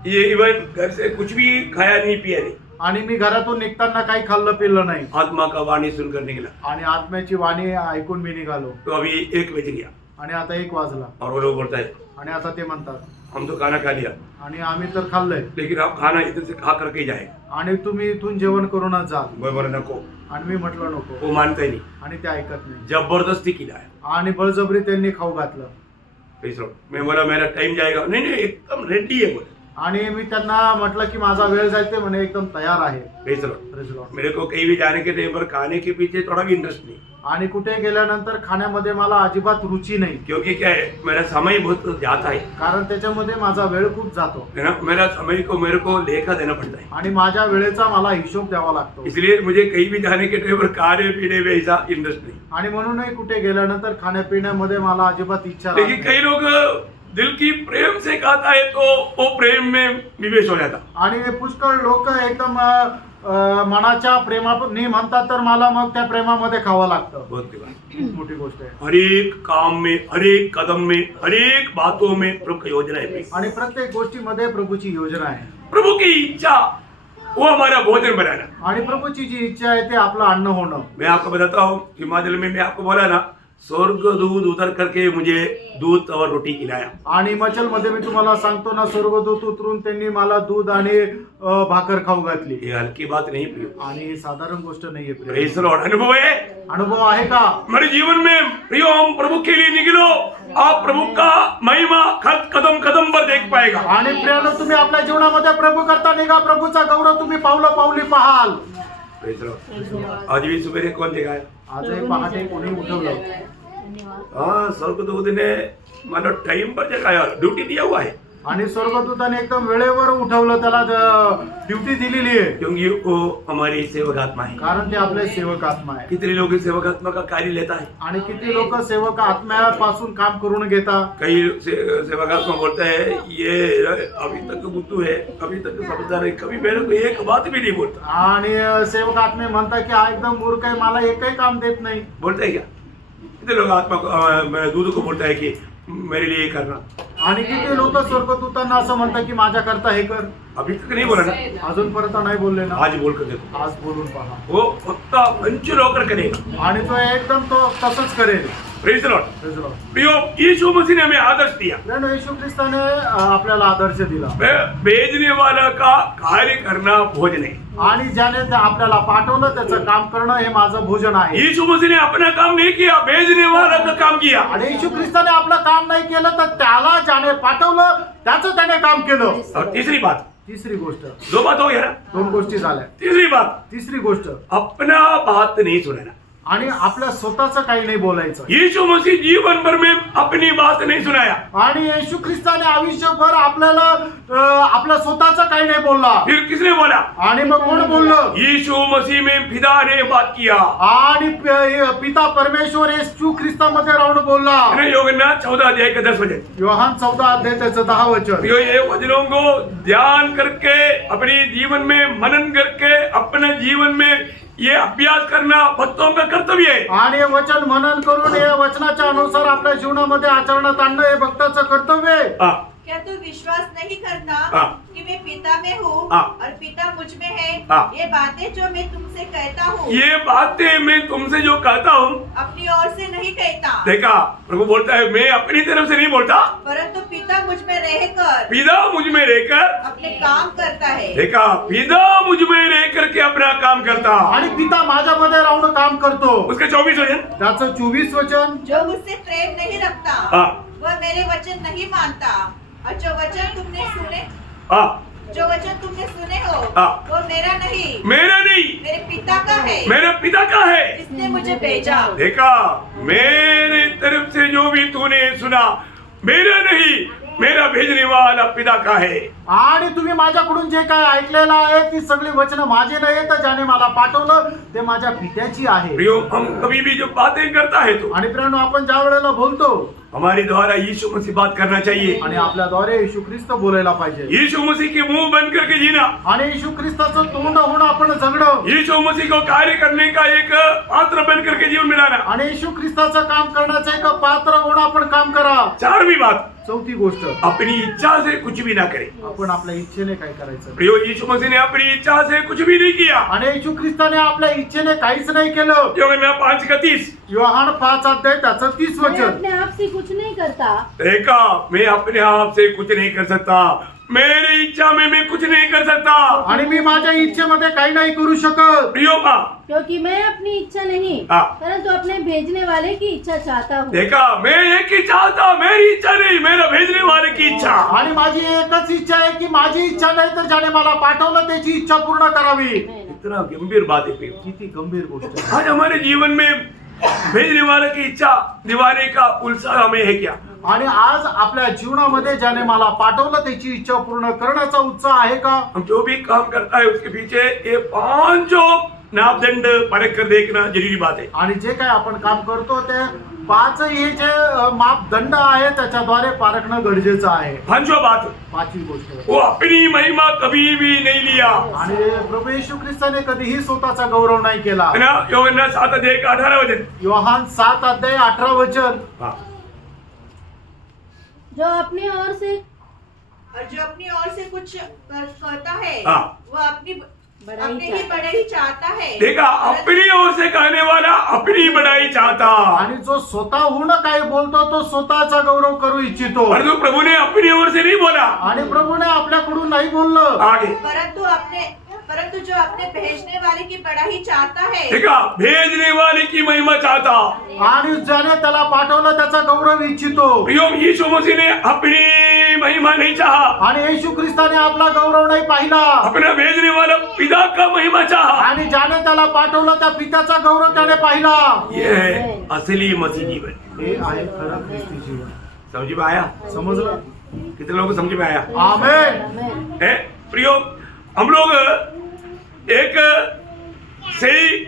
ये इवन घर से कुछ भी खाया नहीं पिया नहीं, आणि मी घरातून निघताना काही खाल्लं पिल्लं नाही, आत्मा का वाणी सुनकर निकला। आणि आत्म्याची वाणी ऐकून मी निघालो. तो अभी 1 बज गया, आणि आता 1 वाजला, और वो लोग बोलता है आणि आता ते म्हणतात, हम तो खाना खा लिया, आणि आम्ही तर खाल्लंय, लेकिन आप खाना इधर से खा करके जाए। आणि तुम्ही इथून जेवण करूनच जा. मैं बोला नको, आणि मी म्हटलं नको, वो मानता ही नहीं, आणि ते ऐकत नाही, जबरदस्ती किया है। आणि बळजबरी त्यांनी खाऊ घातलं. मैं बोला मेरा टाइम जाएगा, नहीं नहीं एकदम रेडी है बोले। आणि मी त्यांना म्हटलं की माझा वेळ जायते, म्हणे एकदम तयार आहे. Praise the Lord। मेरे को कहीं भी जाने के टाइम पर खाने के पीछे थोड़ा भी इंटरेस्ट नहीं, आणि कुठे गेल्यानंतर खाण्यामध्ये मला अजिबात रुची नाही, क्योंकि क्या है मेरा समय बहुत जाता है, कारण त्याच्यामध्ये माझा वेळ खूप जातो, है ना। मेरा समय को मेरे को लेखा देना पड़ता है, आणि माझ्या वेळेचा मला हिशोब द्यावा लागतो. इसलिए मुझे कहीं भी जाने के टाइम पर खाने पीने में ऐसा इंटरेस्ट नहीं। आणि म्हणूनही कुठे गेल्यानंतर खाण्यापिण्यामध्ये मला अजिबात इच्छा राहत लेकिन नाही. कई लोग दिल की प्रेम से खाता है तो वो प्रेम में विवेश हो जाता। आणि पुष्कळ लोक एकदम मनाच्या प्रेमाने म्हणतात, तर मला मग त्या प्रेमामध्ये खावं लागतं. बहुत की बात, खूप मोठी गोष्ट आहे. हर एक काम में, हर एक कदम में, हर एक बातों में प्रभु की योजना है। आणि प्रत्येक गोष्टीमध्ये प्रभूची योजना आहे. प्रभु की इच्छा वो हमारा भोजन बनाना। आणि प्रभूची जी इच्छा आहे ते आपलं अन्न होणं. मैं आपको बताता हूँ, हिमाचल में मैं आपको बोला ना, स्वर्ग दूध उतर करके मुझे दूध और रोटी खिलाया। आणि हिमाचल मध्ये मी तुम्हाला सांगतो ना, स्वर्गदूत उतरून त्यांनी मला दूध आणि भाकर खाऊ घातली. ये हल्की बात नहीं प्रिय, आणि ही साधारण गोष्ट नाहीये. Praise the Lord। अनुभव है, अनुभव आहे का? मेरे जीवन में प्रियो हम प्रभु के लिए निकलो, आप प्रभु का महिमा कदम कदम पर देख पाएगा। आणि प्रियानो, तुम्ही आपल्या जीवनामध्ये प्रभू करता निघा, प्रभूचा गौरव तुम्ही पावलं पावली पाहाल. Praise the Lord। आज भी सुबह कौन जगाया? आजही पहाटे कोणी उठवलं? हाँ, स्वर्गदूत ने मतलब टाइम पर जगाया, ड्यूटी दिया हुआ है। आणि स्वर्गदूताने एकदम वेळेवर उठवलं, त्याला ड्युटी दिलेली आहे, क्योंकि वो हमारी सेवक आत्मा है। कारण ते आपले सेवक आत्मा आहे. कितने लोग इस सेवक आत्मा का कार्य लेता है। आणि किती लोक सेवक आत्म्यापासून काम करून घेतात. कई सेवक आत्मा बोलता है ये अभी तक बुद्धू है, अभी तक समझदार है, कभी मेरे को एक बात भी नहीं बोलता। आणि सेवक आत्मे म्हणतात की हा एकदम मूर्ख आहे, मला एकही काम देत नाही. बोलता है क्या? कितने लोग आत्मा को दूध को बोलता है कि मेरे लिए ये करना। आणि किती लोक स्वर्गदूतांना असं म्हणतात की माझ्या करता हे कर. अभी तक नहीं बोला ना, अजूनपर्यंत नाही बोलले ना. आज बोल कर देखो, आज बोलून पहा. वो फक्त मंचूर होकर करेगा। आणि तो एकदम तो तसंच करेल. Praise the Lord. Praise the Lord. प्रियो, यीशु मसीह ने हमें आदर्श दिया। मित्रांनो, येशू ख्रिस्ताने आपल्याला आदर्श दिला. भेजने वाला का कार्य करना भोजन है। आणि ज्याने आपल्याला पाठवलं त्याचं काम करणं हे माझं भोजन आहे. यीशु मसीह ने अपना काम नहीं किया, भेजने वाला का काम किया। आणि येशू ख्रिस्ताने आपलं काम नाही केलं तर त्याला ज्याने पाठवलं त्याचं त्याने काम केलं. और तीसरी बात, तिसरी गोष्ट, 2 बात हो गया ना। दोन गोष्टी झाल्या. तीसरी बात, तिसरी गोष्ट, अपना बात नहीं सुनाना। आणि आपल्या स्वतःचं काही नाही बोलायचं. यीशु मसीह जीवन भर में अपनी बात नहीं सुनाया। आणि येशू ख्रिस्ताने आयुष्यभर आपल्याला आपल्या स्वतःचं काही नाही बोलला. फिर किसने बोला? आणि मग कोण बोललं? यीशु मसीह में पिता ने बात किया। आणि पिता परमेश्वर येशू ख्रिस्तामध्ये राहून बोलला. योहन्ना 14 अध्याय का 10 वचन। योहान 14 अध्याय त्याचं 10 वचन. ये वचनों को ध्यान करके अपने जीवन में मनन करके अपने जीवन में ये अभ्यास करना भक्तों का कर्तव्य है। आणि हे वचन मनन करून या वचनाच्या अनुसार आपल्या जीवनामध्ये आचरणात आणणं हे भक्ताचं कर्तव्य आहे. क्या तू विश्वास नहीं करता कि मैं पिता में हूँ और पिता मुझ में है? ये बातें जो मैं तुमसे कहता हूँ, ये बातें मैं तुमसे जो कहता हूँ, अपनी ओर से नहीं कहता, देखा प्रभु बोलता है मैं अपनी तरफ से नहीं बोलता, परंतु पिता मुझ में रहकर पिता मुझ में रहकर अपने काम करता है। देखा, पिता मुझ में रह करके अपना काम करता। आणि पिता माझ्यामध्ये राहून काम करतो. उसके 24 वचन। त्याचं 24 वचन. जो मुझसे प्रेम नहीं रखता वह मेरे वचन नहीं मानता, और जो वचन तुमने सुने हो वो मेरा नहीं मेरे पिता का है, मेरे पिता का है जिसने मुझे भेजा। देखा, मेरे तरफ से जो भी तूने सुना मेरा नहीं, मेरा भेजने वाला पिता का है। आणि तुम्ही माझ्याकडून जे काय ऐकलेलं आहे ती सगळी वचनं माझे नाही तर ज्याने मला पाठवलं ते माझ्या पित्याची आहे. प्रियो, हम कभी भी जो बातें करता है तो आणि प्रियानो, आपण ज्या वेळेला बोलतो हमारे द्वारा यीशु मसीह बात करना चाहिए। आणि आपल्याद्वारे येशू ख्रिस्त बोलायला पाहिजे. यीशु मसीह के मुंह बंद करके जीना, आणि येशू ख्रिस्ताचं तोंड होऊन आपण जगणं, यीशु मसीह को कार्य करने का एक पात्र बन करके जीवन में लाना। आणि येशू ख्रिस्ताचं काम करण्याचं एक पात्र होऊन आपण काम करा. 4वीं बात, चौथी गोष्ट, अपनी इच्छा से कुछ भी ना करे। आपण आपल्या इच्छेने काय करायचं. प्रियो, यीशु मसीह ने अपनी इच्छा से कुछ भी नहीं किया। आणि येशू ख्रिस्ताने आपल्या इच्छेने काहीच नाही केलं. योहन्ना 5:30। योहान 5 अध्याय त्याचं 30 मैं वचन. अपने आप से कुछ नहीं करता, देखा, मैं अपने आप से कुछ नहीं कर सकता, मेरी इच्छा में मैं कुछ नहीं कर सकता। आणि मी माझ्या इच्छेमध्ये काही नाही करू शकत. प्रियो का, क्योंकि मैं अपनी इच्छा नहीं परंतु अपने भेजने वाले की इच्छा चाहता हूँ। देखा, मैं एक ही चाहता, मेरी इच्छा नहीं, मेरा भेजने वाले की इच्छा। आणि माझी एकच इच्छा आहे की माझी इच्छा नाही तर ज्याने मला पाठवलं त्याची इच्छा पूर्ण करावी. इतना गंभीर बात है प्रियो। किती गंभीर गोष्ट आहे. आज हमारे जीवन में भेजने वाले की इच्छा दिवाने का उत्साह हमें है क्या? आणि आज आपल्या जीवनामध्ये ज्याने मला पाठवलं त्याची इच्छा पूर्ण करण्याचा उत्साह आहे का? हम जो भी काम करता है उसके पीछे ये 5 नापदंड परख कर देखना जरूरी बात है। आणि जे काय आपण काम करतो ते 5 हे जे मापदंड आहे त्याच्याद्वारे पारखणं गरजेचं आहे. 5वीं बात, 5वी गोष्ट, वो अपनी महिमा कभी भी नहीं लिया। आणि प्रभू येशू ख्रिस्ताने कधीही स्वतःचा गौरव नाही केला. है ना? योहन्ना 7 अध्याय का 18 वचन। योहान 7 अध्याय 18 वचन. जो अपनी ओर से कुछ कहता है हाँ। वो अपनी बड़ाई चाहता है। देखा, अपनी ओर से कहने वाला अपनी बड़ाई चाहता, आणि जो स्वतःहून काय बोलतो तो स्वतःचा गौरव करू इच्छितो. परंतु प्रभु ने अपनी ओर से नहीं बोला। आणि प्रभूने आपल्याकडून नाही बोललं. आगे, परंतु जो अपने भेजने वाले की बड़ाई चाहता है, देखा, भेजने वाले की महिमा चाहता। आणि ज्याने त्याला पाठवलं त्याचा गौरव इच्छितो. प्रियो, यीशु मसीह ने अपनी महिमा नहीं चाहा, आणि येशू ख्रिस्ताने आपला गौरव नाही पाहिला. अपना भेजने वाला पिता का महिमा चाहा। आणि ज्याने त्याला पाठवलं त्या पित्याचा गौरव त्याने पाहिला. ये है असली मसीह जीवन। हे आहे खरं ख्रिस्ती जीवन. समझ में आया? समजलं? कितने लोगों को समझ में आया? आमेन। आमेन। है प्रियो, हम लोग एक सही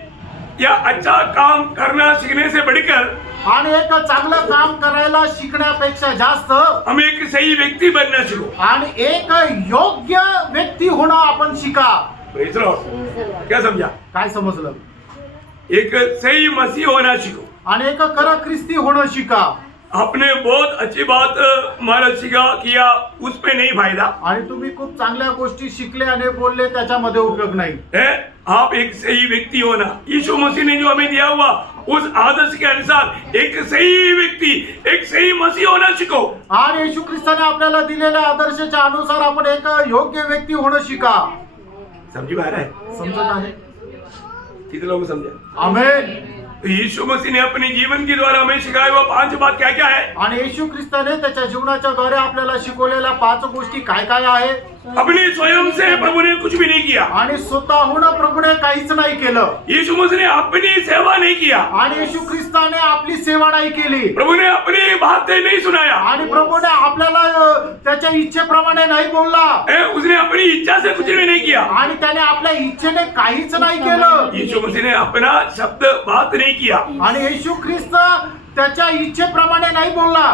या अच्छा काम करना सीखने से बढ़कर आणि एक चांगलं काम करायला शिकण्यापेक्षा जास्त हम एक सही व्यक्ति बनना सीखो. आणि एक योग्य व्यक्ती होणं आपण शिका. Praise the Lord. क्या समझा? काय समजलं? एक सही मसीह होना सीखो. आणि एक खरं ख्रिस्ती होणं शिका. आपने बहुत अच्छी बात मारा सीखा किया, उसमें नहीं फायदा आणि तुम्ही खूप चांगल्या गोष्टी शिकले आणि बोलले, त्याच्यामध्ये उपयोग नाही. है. आप एक सही व्यक्ति होना, यीशु मसीह ने जो हमें दिया हुआ उस आदर्श के अनुसार एक सही व्यक्ति, एक सही मसीह होना सीखो. आणि येशू ख्रिस्ताने आपल्याला दिलेल्या आदर्शाच्या अनुसार आपण एक योग्य व्यक्ती होणं शिका. समझी में आ रहा है? समजत आहे? कितने लोग समझा? आमेन. तो यीशु मसीह ने अपने जीवन के द्वारा हमें सिखाया हुआ 5 बात क्या क्या है? आणि येशू ख्रिस्ताने त्याच्या जीवनाच्या द्वारे आपल्याला शिकवलेल्या 5 गोष्टी काय काय आहे? अपने स्वयं से प्रभु ने कुछ भी नहीं किया. आणि स्वतःहून प्रभूने काहीच नाही केलं. यीशु मसीह ने अपनी सेवा नहीं किया. आणि येशू ख्रिस्ताने आपली सेवा नाही केली. प्रभु ने अपनी बातें नहीं सुनाया. आणि प्रभूने आपल्याला त्याच्या इच्छेप्रमाणे नाही बोलला. उसने अपनी इच्छा से कुछ भी नहीं किया. आणि त्याने आपल्या इच्छेने काहीच नाही केलं. यीशु मसीह ने अपना शब्द बात नहीं किया. आणि येशू ख्रिस्त त्याच्या इच्छेप्रमाणे नाही बोलला.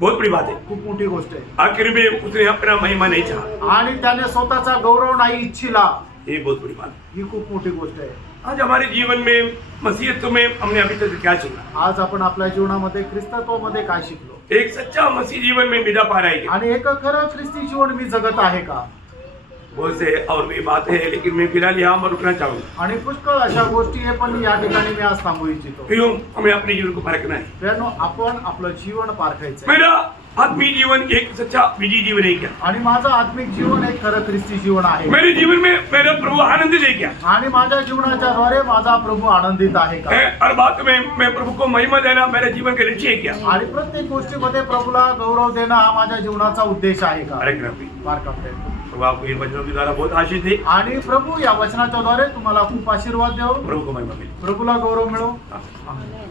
बहुत बड़ी बात है. खूप मोठी गोष्ट आहे. आखिर में उसने अपना महिमा नहीं चाहा. आणि त्याने स्वतःचा गौरव नाही इच्छिला. ये बहुत बड़ी बात है. ही खूप मोठी गोष्ट आहे. आज हमारे जीवन में मसीहत में हमने अभी तक क्या सीखा? आज आपण आपल्या जीवनामध्ये ख्रिस्तत्वामध्ये काय शिकलो? एक सच्चा मसीह जीवन में बिता पा रहा है क्या? आणि एक खरं ख्रिस्ती जीवन मी जगत आहे का? बहुत से और भी बातें हैं, लेकिन मैं फिलहाल यहाँ पर रुकना चाहूंगा. आणि पुष्कळ अशा गोष्टी आहे, पण या ठिकाणी मी आज थांबू इच्छितो. क्यों हमें अपने जीवन को परखना है. त्यानो आपण आपलं जीवन पारखायचं आहे. मेरा आत्मीय जीवन एक सच्चा विजयी जीवन है क्या? आणि माझं आत्मिक जीवन एक खरं ख्रिस्ती जीवन आहे. मेरे जीवन में मेरा प्रभु आनंदित है क्या? आणि माझ्या जीवनाच्या द्वारे माझा प्रभु आनंदित आहे का? हर बात में मैं प्रभु को महिमा देना मेरा जीवन का लक्ष्य है क्या? आणि प्रत्येक गोष्टीमध्ये प्रभूला गौरव देणं हा माझ्या जीवनाचा उद्देश आहे का? अरे कृपी बारका प्रयत्न. प्रभु आपको इन वचनों के द्वारा बहुत आशीष दे. आणि प्रभू या वचनाच्या द्वारे तुम्हाला खूप आशीर्वाद देव. प्रभु को महिमा मिले. प्रभूला गौरव मिळो. हाँ. आमेन.